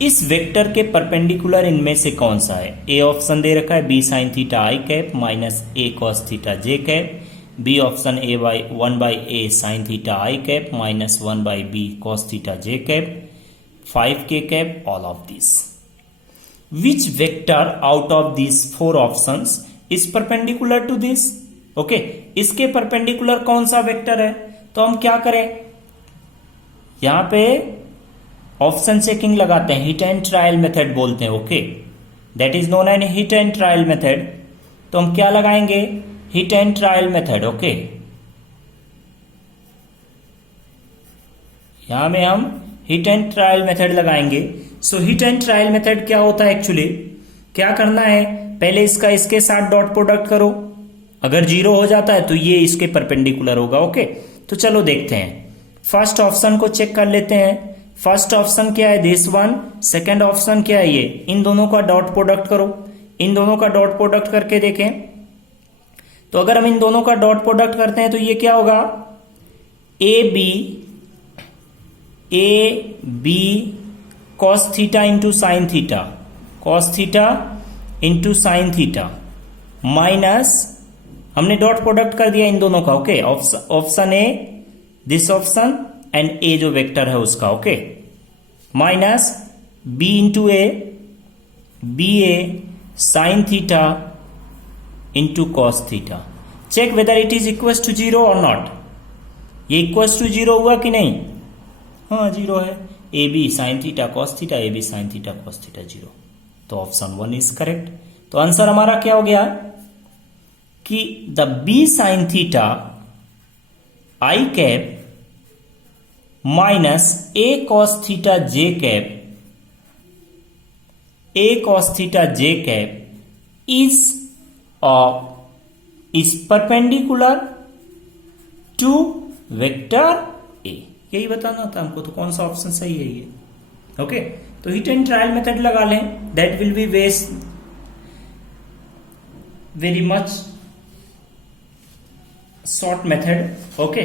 इस वेक्टर के परपेंडिकुलर इनमें से कौन सा है, ए ऑप्शन दे रखा है B sine theta I cap minus A cos theta J cap, B option A by 1 by A sine theta I cap minus 1 by B cos theta J cap, 5k cap, all of this. Which vector out of these 4 options is perpendicular to this? Okay, इसके परपेंडिकुलर कौन सा वेक्टर है, तो हम क्या करें, यहां पे ऑप्शन चेकिंग लगाते हैं, हिट एंड ट्रायल मेथड बोलते हैं। ओके, that is known as hit and trial method. तो हम क्या लगाएंगे, hit and trial method. Okay, यहां में हम हिट एंड ट्रायल मेथड लगाएंगे। So hit and trial method क्या होता है, एक्चुअली क्या करना है, पहले इसका इसके साथ डॉट प्रोडक्ट करो, अगर 0 हो जाता है तो ये इसके परपेंडिकुलर होगा। ओके, तो चलो देखते हैं, फर्स्ट ऑप्शन को चेक कर लेते हैं। फर्स्ट ऑप्शन क्या है, दिस वन, सेकंड ऑप्शन क्या है, ये, इन दोनों का डॉट प्रोडक्ट करो। इन दोनों का डॉट प्रोडक्ट करके देखें, तो अगर हम इन दोनों का डॉट प्रोडक्ट करते हैं तो ये क्या होगा, A B cos theta into sine theta, cos theta into sine theta, minus हमने डॉट प्रोडक्ट कर दिया इन दोनों का। Okay, option A, this option and A जो वेक्टर है उसका। Okay, minus B into A, B A sine theta into cos theta. Check whether it is equal to 0 और नॉट। ये इक्वल टू 0 हुआ कि नहीं, हाँ 0 है। A B sine theta cos theta, A B sine theta cos theta 0, तो ऑप्शन 1 इज करेक्ट। तो आंसर हमारा क्या हो गया कि the B sine theta I cap minus A cos theta J cap, A cos theta J cap is perpendicular to vector A. यही बताना था हमको, तो कौन सा ऑप्शन सही है ये। ओके, तो हिट एंड ट्रायल मेथड लगा लें, that will be very much short method. Okay,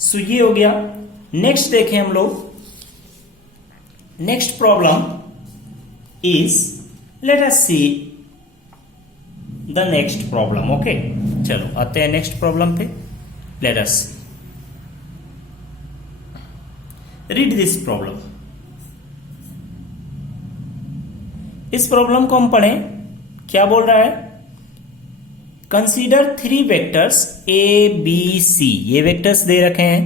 so ये हो गया। नेक्स्ट देखें हम लोग, next problem is, let us see the next problem. Okay, चलो आते हैं नेक्स्ट प्रॉब्लम पे। Let us read this problem. इस प्रॉब्लम को हम पढ़ें, क्या बोल रहा है, consider 3 vectors A B C. ये वेक्टर्स दे रखे हैं,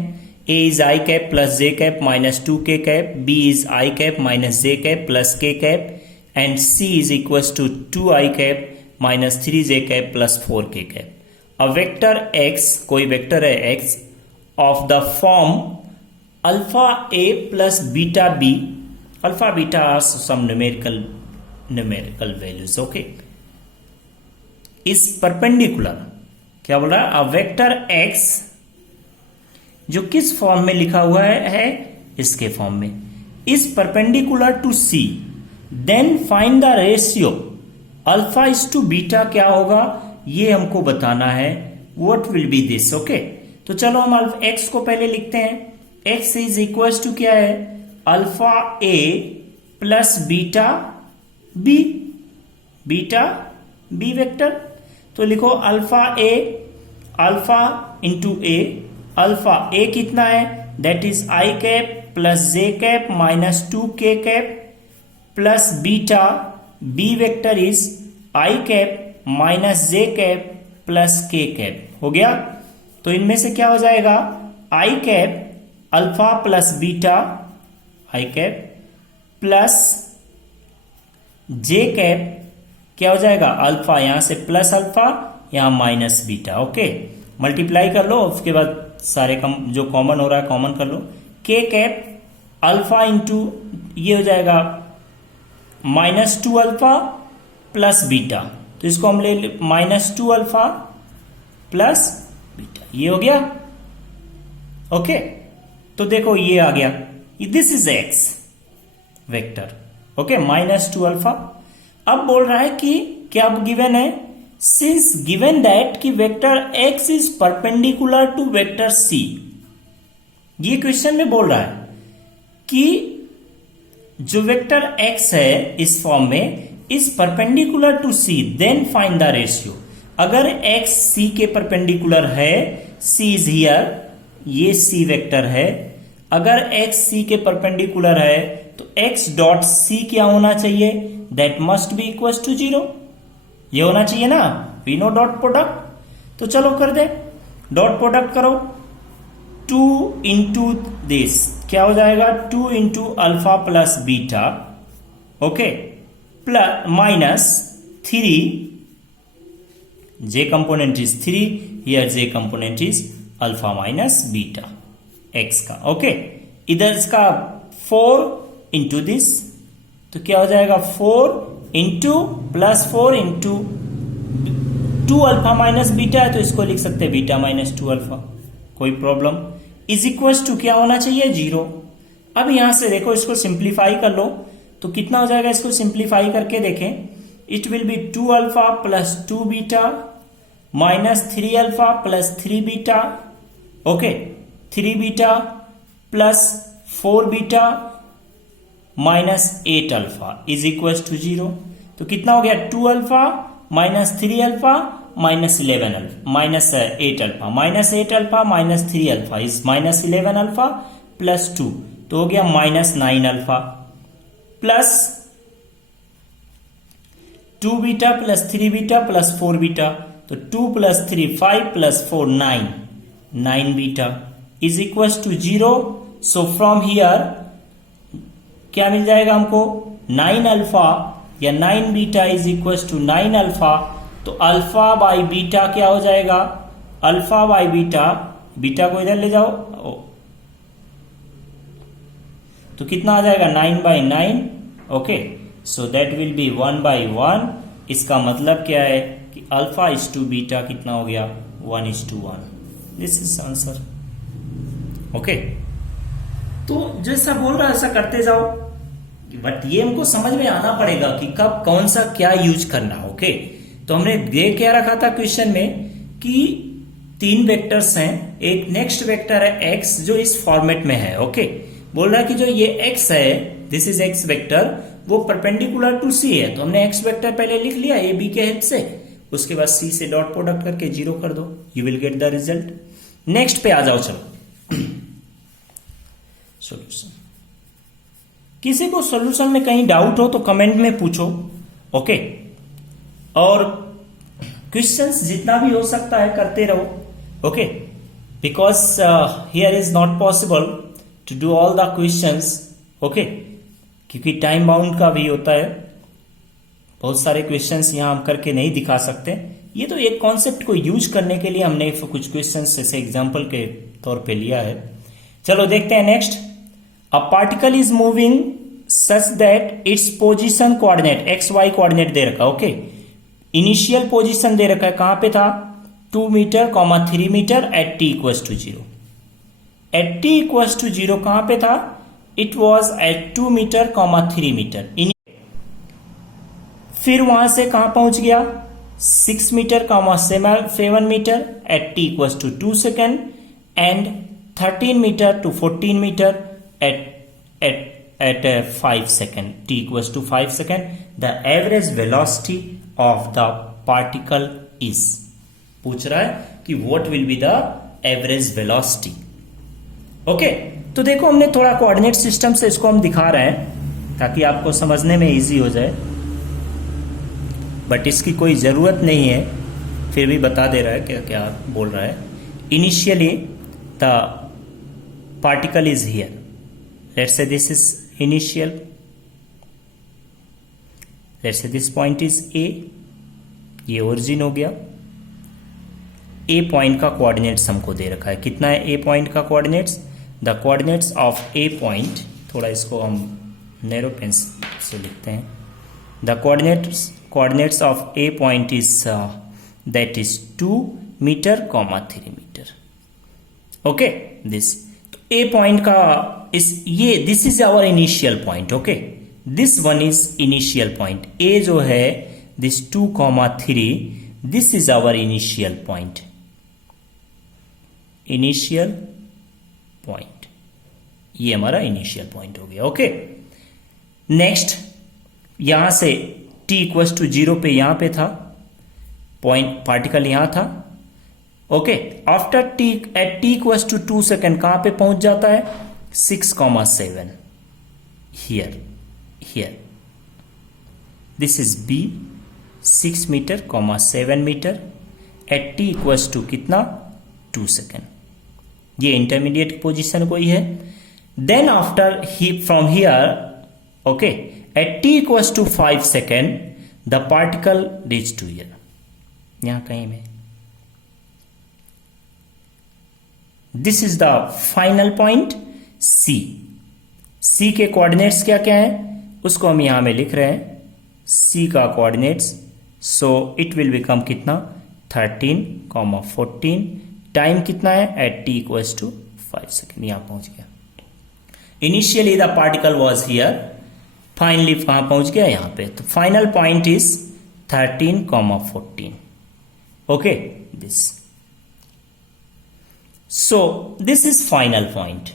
A is I cap plus J cap minus 2k cap, b is I cap minus j cap plus k cap, and c is equal to 2i cap minus 3j cap plus 4k cap. A vector x, कोई वेक्टर है x, of the form alpha a plus beta b, alpha beta are some numerical values. Okay, इस परपेंडिकुलर, क्या बोल रहा है, अ वेक्टर x जो किस फॉर्म में लिखा हुआ है इसके फॉर्म में, is perpendicular to c, then find the ratio alpha is to beta. क्या होगा ये हमको बताना है, what will be this. Okay, तो चलो हम x को पहले लिखते हैं, x इज इक्वल टू क्या है, alpha a plus beta b, beta b vector. तो लिखो alpha a, alpha into a, alpha a कितना है, that is i cap plus j cap minus 2k cap plus beta b vector is i cap minus j cap plus k cap. हो गया, तो इनमें से क्या हो जाएगा, i cap alpha plus beta, i cap plus j cap, क्या हो जाएगा, अल्फा यहां से प्लस अल्फा, यहां माइनस बीटा। ओके, मल्टीप्लाई कर लो, उसके बाद सारे जो कॉमन हो रहा है कॉमन कर लो, k कैप अल्फा इंटू ये हो जाएगा माइनस 2 अल्फा प्लस बीटा, तो इसको हम ले माइनस 2 अल्फा प्लस बीटा, ये हो गया। ओके, तो देखो ये आ गया, this is x vector. Okay, minus 2 alpha. अब बोल रहा है कि क्या गिवन है, सिंस गिवन दैट कि vector x is perpendicular to vector c, ये क्वेश्चन में बोल रहा है कि जो वेक्टर x है इस फॉर्म में is perpendicular to c, then find the ratio. अगर x c के परपेंडिकुलर है, c इज हियर, ये c वेक्टर है, अगर x c के परपेंडिकुलर है तो x डॉट c क्या होना चाहिए, that must be equal to 0, ये होना चाहिए ना, वी नो डॉट प्रोडक्ट। तो चलो कर दे, डॉट प्रोडक्ट करो, 2 इंटू दिस क्या हो जाएगा, 2 into alpha plus beta, okay, plus minus 3, j component is 3, here j component is alpha minus beta x का। ओके, इधर इसका 4 इंटू दिस, तो क्या हो जाएगा, 4 into plus 4 into 2 alpha minus beta है, तो इसको लिख सकते हैं बीटा माइनस 2 अल्फा, कोई प्रॉब्लम, इज इक्वल टू क्या होना चाहिए, 0। अब यहां से देखो, इसको सिंप्लीफाई कर लो, तो कितना हो जाएगा, इसको सिंप्लीफाई करके देखें, it will be 2 alpha plus 2 beta minus 3 alpha plus 3 beta, okay, 3 beta plus 4 beta minus 8 alpha is equal to 0। तो कितना हो गया, 2 alpha minus 3 alpha minus 11 alpha minus 8 alpha minus 8 alpha minus 3 alpha is minus 11 alpha plus 2, तो हो गया minus 9 alpha plus 2 beta plus 3 beta plus 4 beta, तो 2 plus 3 5 plus 4 9 beta is equal to 0। So from here क्या मिल जाएगा हमको, 9 अल्फा या 9 beta is equal to 9 alpha, तो अल्फा बाई बीटा क्या हो जाएगा, अल्फा बाई बीटा, बीटा को इधर ले जाओ, तो कितना आ जाएगा 9/9, okay, so that will B 1/1। इसका मतलब क्या है कि अल्फा इज टू बीटा कितना हो गया, 1:1। This is answer. ओके, तो जैसा बोल रहा है ऐसा करते जाओ, बट ये हमको समझ में आना पड़ेगा कि कब कौन सा क्या यूज करना। ओके, तो हमने दे क्या रखा था क्वेश्चन में कि 3 वेक्टर्स हैं, एक नेक्स्ट वेक्टर है x जो इस फॉर्मेट में है। ओके, बोल रहा है कि जो ये x है, दिस इज x वेक्टर, वो परपेंडिकुलर टू c है, तो हमने x वेक्टर पहले लिख लिया a b के हेल्प से, उसके बाद c से डॉट प्रोडक्ट करके 0 कर दो, you will get the result. Next पे आ जाओ, चलो सॉल्यूशन। किसी को सॉल्यूशन में कहीं डाउट हो तो कमेंट में पूछो। ओके, और क्वेश्चंस जितना भी हो सकता है करते रहो। Okay, because here is not possible to do all the questions. Okay, क्योंकि टाइम बाउंड का भी होता है, बहुत सारे क्वेश्चंस यहां हम करके नहीं दिखा सकते। ये तो एक कॉन्सेप्ट को यूज करने के लिए हमने कुछ क्वेश्चंस जैसे एग्जांपल के तौर पे लिया है। चलो देखते हैं next. A particle is moving such that its position coordinate X Y coordinate दे रखा। ओके, इनिशियल पोजीशन दे रखा है, कहां पे था, 2 metre 3 metre at t equals to 0। At t equals to 0 कहां पे था, it was at 2 metre 3 metre. फिर वहां से कहां पहुंच गया, 6 metre 7 metre at t equals to 2 second and 13 metre to 14 metre at 5 second, t equals to 5 second. The average velocity of the particle is, पूछ रहा है कि what will be the average velocity. Okay, तो देखो हमने थोड़ा कोऑर्डिनेट सिस्टम से इसको हम दिखा रहे हैं ताकि आपको समझने में इजी हो जाए, बट इसकी कोई जरूरत नहीं है, फिर भी बता दे रहा है क्या क्या बोल रहा है। Initially the particle is here, let's say this is initial, let's say this point is a, ये ओरिजिन हो गया। a पॉइंट का कोऑर्डिनेट्स हमको दे रखा है, कितना है a पॉइंट का coordinates, the coordinates of a point, थोड़ा इसको हम नैरो पेन से लिखते हैं, the coordinates of a point is that is 2 metre 3 metre. Okay, this a point का इस ये this is our initial point. Okay, this one is initial point, a जो है this 2, 3, this is our initial point, initial point, ये हमारा इनिशियल पॉइंट हो गया। ओके, नेक्स्ट यहां से t इक्वल्स टू 0 पे यहां पे था पॉइंट, पार्टिकल यहां था। Okay, after t at t equals to 2 second कहां पे पहुंच जाता है, 6,7 here this is b, 6 metre 7 metre at t equals to कितना, 2 सेकेंड, ये इंटरमीडिएट पोजीशन कोई है। Then after from here, okay, at t equals to 5 second the particle reach to here, यहां कहीं में, this is the final point C के कोऑर्डिनेट्स क्या क्या है उसको हम यहां में लिख रहे हैं, C का coordinates, so it will become कितना, 13, 14, टाइम कितना है, at t equals to 5 second, यहां पहुंच गया। Initially the particle was here, finally कहां पहुंच गया, यहां पे, तो final point is 13, 14। Okay, this, so this is final point,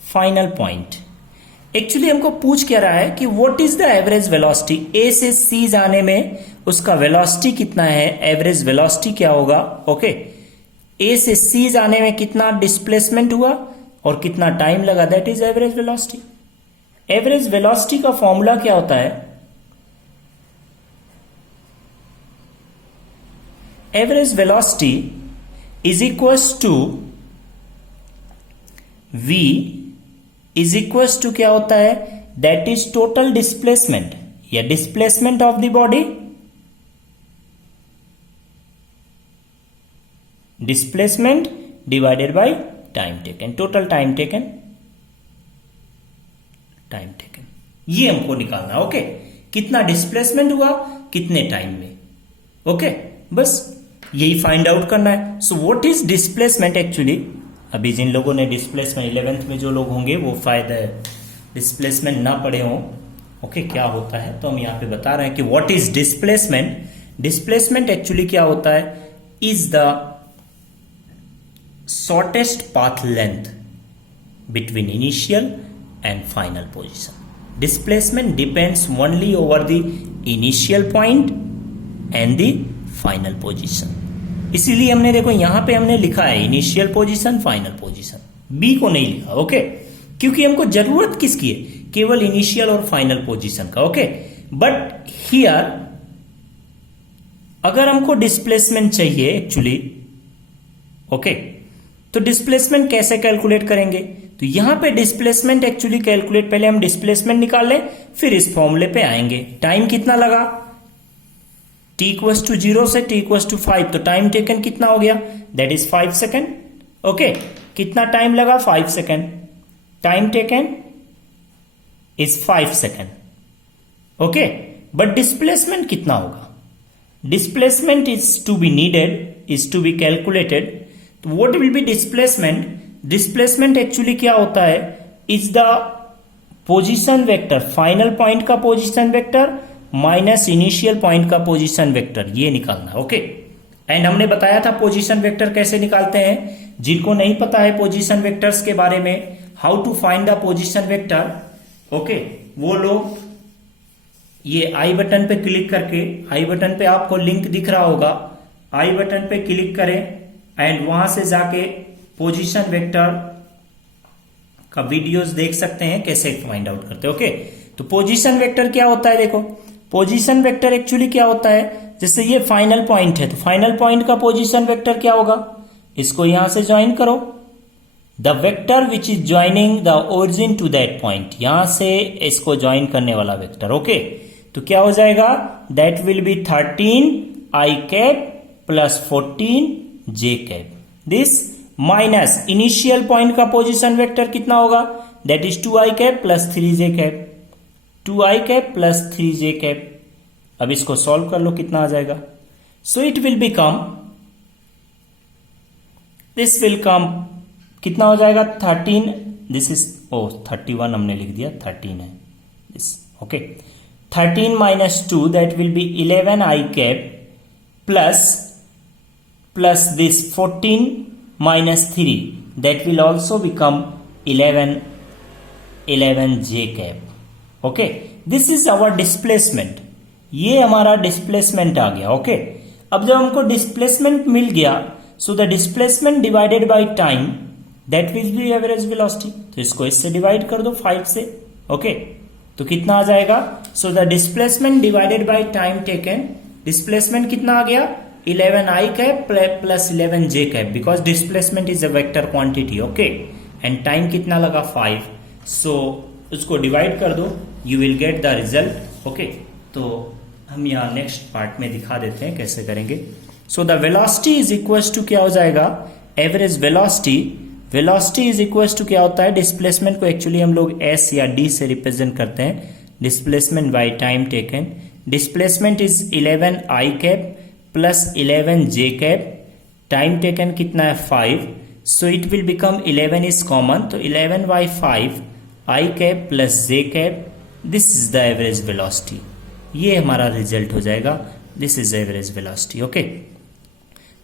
final point. Actually हमको पूछ क्या रहा है कि what is the average velocity, A से सी जाने में उसका वेलोसिटी कितना है, एवरेज वेलोसिटी क्या होगा। ओके, ए से सी जाने में कितना डिस्प्लेसमेंट हुआ और कितना टाइम लगा, that is average velocity. Average velocity का फॉर्मूला क्या होता है, average velocity is equals to v is equals to क्या होता है, दैट इज टोटल डिस्प्लेसमेंट या displacement of the body, displacement divided by time taken, total time taken, ये हमको निकालना। ओके, कितना डिस्प्लेसमेंट हुआ कितने टाइम में। ओके, बस यही फाइंड आउट करना है। सो व्हाट इज डिस्प्लेसमेंट, एक्चुअली अभी जिन लोगों ने डिस्प्लेसमेंट 11th में जो लोग होंगे वो शायद डिस्प्लेसमेंट ना पढ़े हों। ओके, क्या होता है तो हम यहाँ पे बता रहे हैं कि what is displacement. Displacement actually क्या होता है, is the shortest path length between initial and final position. Displacement depends only over the initial point and the final position. इसीलिए हमने देखो यहां पे हमने लिखा है initial position final position, B को नहीं लिखा। ओके, क्योंकि हमको जरूरत किसकी है, केवल इनिशियल और फाइनल पोजीशन का। ओके, बट हियर अगर हमको डिस्प्लेसमेंट चाहिए एक्चुअली, ओके, तो डिस्प्लेसमेंट कैसे कैलकुलेट करेंगे, तो यहां पे डिस्प्लेसमेंट एक्चुअली कैलकुलेट, पहले हम डिस्प्लेसमेंट निकाल लें फिर इस फॉर्मूले पे आएंगे। टाइम कितना लगा, t इक्वस टू 0 से t इक्वस टू 5, तो टाइम टेकन कितना हो गया, दैट इज 5 सेकेंड। ओके, कितना टाइम लगा, 5 second. Time taken is 5 second. Okay, but displacement कितना होगा, displacement is to be needed, is to be calculated. तो what will be displacement, displacement actually क्या होता है, is the position vector, final point का position vector minus initial point का पोजीशन वेक्टर, ये निकालना। ओके, एंड हमने बताया था पोजीशन वेक्टर कैसे निकालते हैं। जिनको नहीं पता है पोजीशन वेक्टर्स के बारे में, how to find the position vector, okay, वो लोग ये आई बटन पे क्लिक करके, आई बटन पे आपको लिंक दिख रहा होगा, आई बटन पे क्लिक करें एंड वहां से जाके पोजीशन वेक्टर का वीडियोस देख सकते हैं कैसे फाइंड आउट करते हैं। ओके, तो पोजीशन वेक्टर क्या होता है, देखो पोजीशन वेक्टर एक्चुअली क्या होता है, जैसे ये फाइनल पॉइंट है तो फाइनल पॉइंट का पोजीशन वेक्टर क्या होगा, इसको यहां से ज्वाइन करो, the vector which is joining the origin to that point, यहां से इसको ज्वाइन करने वाला वेक्टर। ओके, तो क्या हो जाएगा, that will B 13 I cap plus 14 J cap, this minus initial point का पोजीशन वेक्टर कितना होगा, that is 2 I cap plus 3 J cap, 2 I cap plus 3 J cap. अब इसको सॉल्व कर लो, कितना आ जाएगा, सो it will become, this will come, कितना हो जाएगा 13, दिस इज 31 हमने लिख दिया, 13 है this. Okay, 13 minus 2 that will be 11 I cap plus this 14 minus 3 that will also become 11 J cap. Okay, this is our displacement, ये हमारा डिस्प्लेसमेंट आ गया। ओके, अब जब हमको डिस्प्लेसमेंट मिल गया, सो the displacement divided by time that will B average velocity, तो इसको इससे डिवाइड कर दो 5 से। ओके, तो कितना आ जाएगा, so the displacement divided by time taken, displacement कितना आ गया 11 आई cap plus 11 J cap, because displacement is a vector quantity. Okay, and time कितना लगा 5, सो उसको डिवाइड कर दो, you will get the result. Okay, तो हम यहाँ नेक्स्ट पार्ट में दिखा देते हैं कैसे करेंगे। So the velocity is equals to क्या हो जाएगा, average velocity, velocity is equals to क्या होता है, डिस्प्लेसमेंट को एक्चुअली हम लोग एस या डी से रिप्रेजेंट करते हैं, displacement bye time taken, displacement is 11 I cap plus 11 J cap, time taken कितना है 5, सो it will become 11 is common, तो 11 by 5 I cap plus J cap, this is the average velocity, ये हमारा रिजल्ट हो जाएगा, this is average velocity. Okay,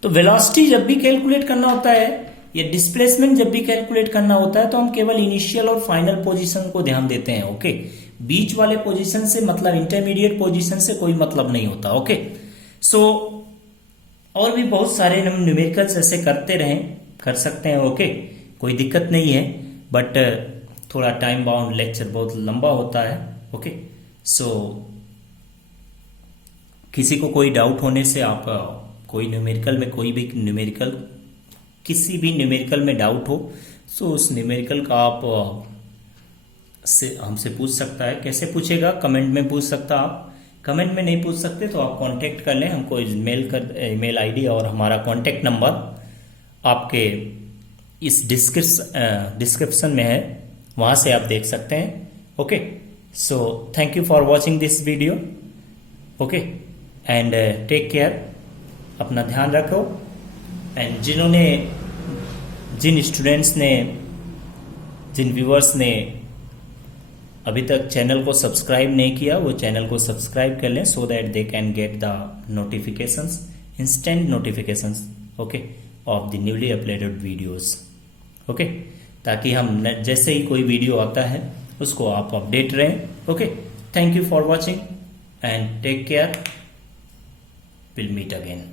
तो वेलोसिटी जब भी कैलकुलेट करना होता है या डिस्प्लेसमेंट जब भी कैलकुलेट करना होता है तो हम केवल इनिशियल और फाइनल पोजीशन को ध्यान देते हैं। ओके, बीच वाले पोजीशन से मतलब इंटरमीडिएट पोजीशन से कोई मतलब नहीं होता। ओके, सो और भी बहुत सारे हम न्यूमेरिकल्स ऐसे करते रहें, कर सकते हैं। ओके, कोई दिक्कत नहीं है, बट थोड़ा टाइम बाउंड लेक्चर बहुत लंबा होता है। ओके, सो किसी को कोई डाउट होने से आप कोई न्यूमेरिकल में, कोई भी न्यूमेरिकल, किसी भी न्यूमेरिकल में डाउट हो, सो उस न्यूमेरिकल का आप से हमसे पूछ सकता है। कैसे पूछेगा, कमेंट में पूछ सकता, आप कमेंट में नहीं पूछ सकते तो आप कांटेक्ट कर लें हमको, ईमेल आईडी और हमारा कांटेक्ट नंबर आपके इस डिस्क्रिप्शन में है, वहां से आप देख सकते हैं। Okay, so thank you for watching this video. Okay, and take care, अपना ध्यान रखो, एंड जिन स्टूडेंट्स ने, जिन व्यूअर्स ने अभी तक चैनल को सब्सक्राइब नहीं किया, वो चैनल को सब्सक्राइब कर लें, so that they can get the notifications, instant notifications, okay, of the newly uploaded videos, okay, ताकि हम जैसे ही कोई वीडियो आता है उसको आप अपडेट रहें, okay. Thank you for watching and take care, will meet again.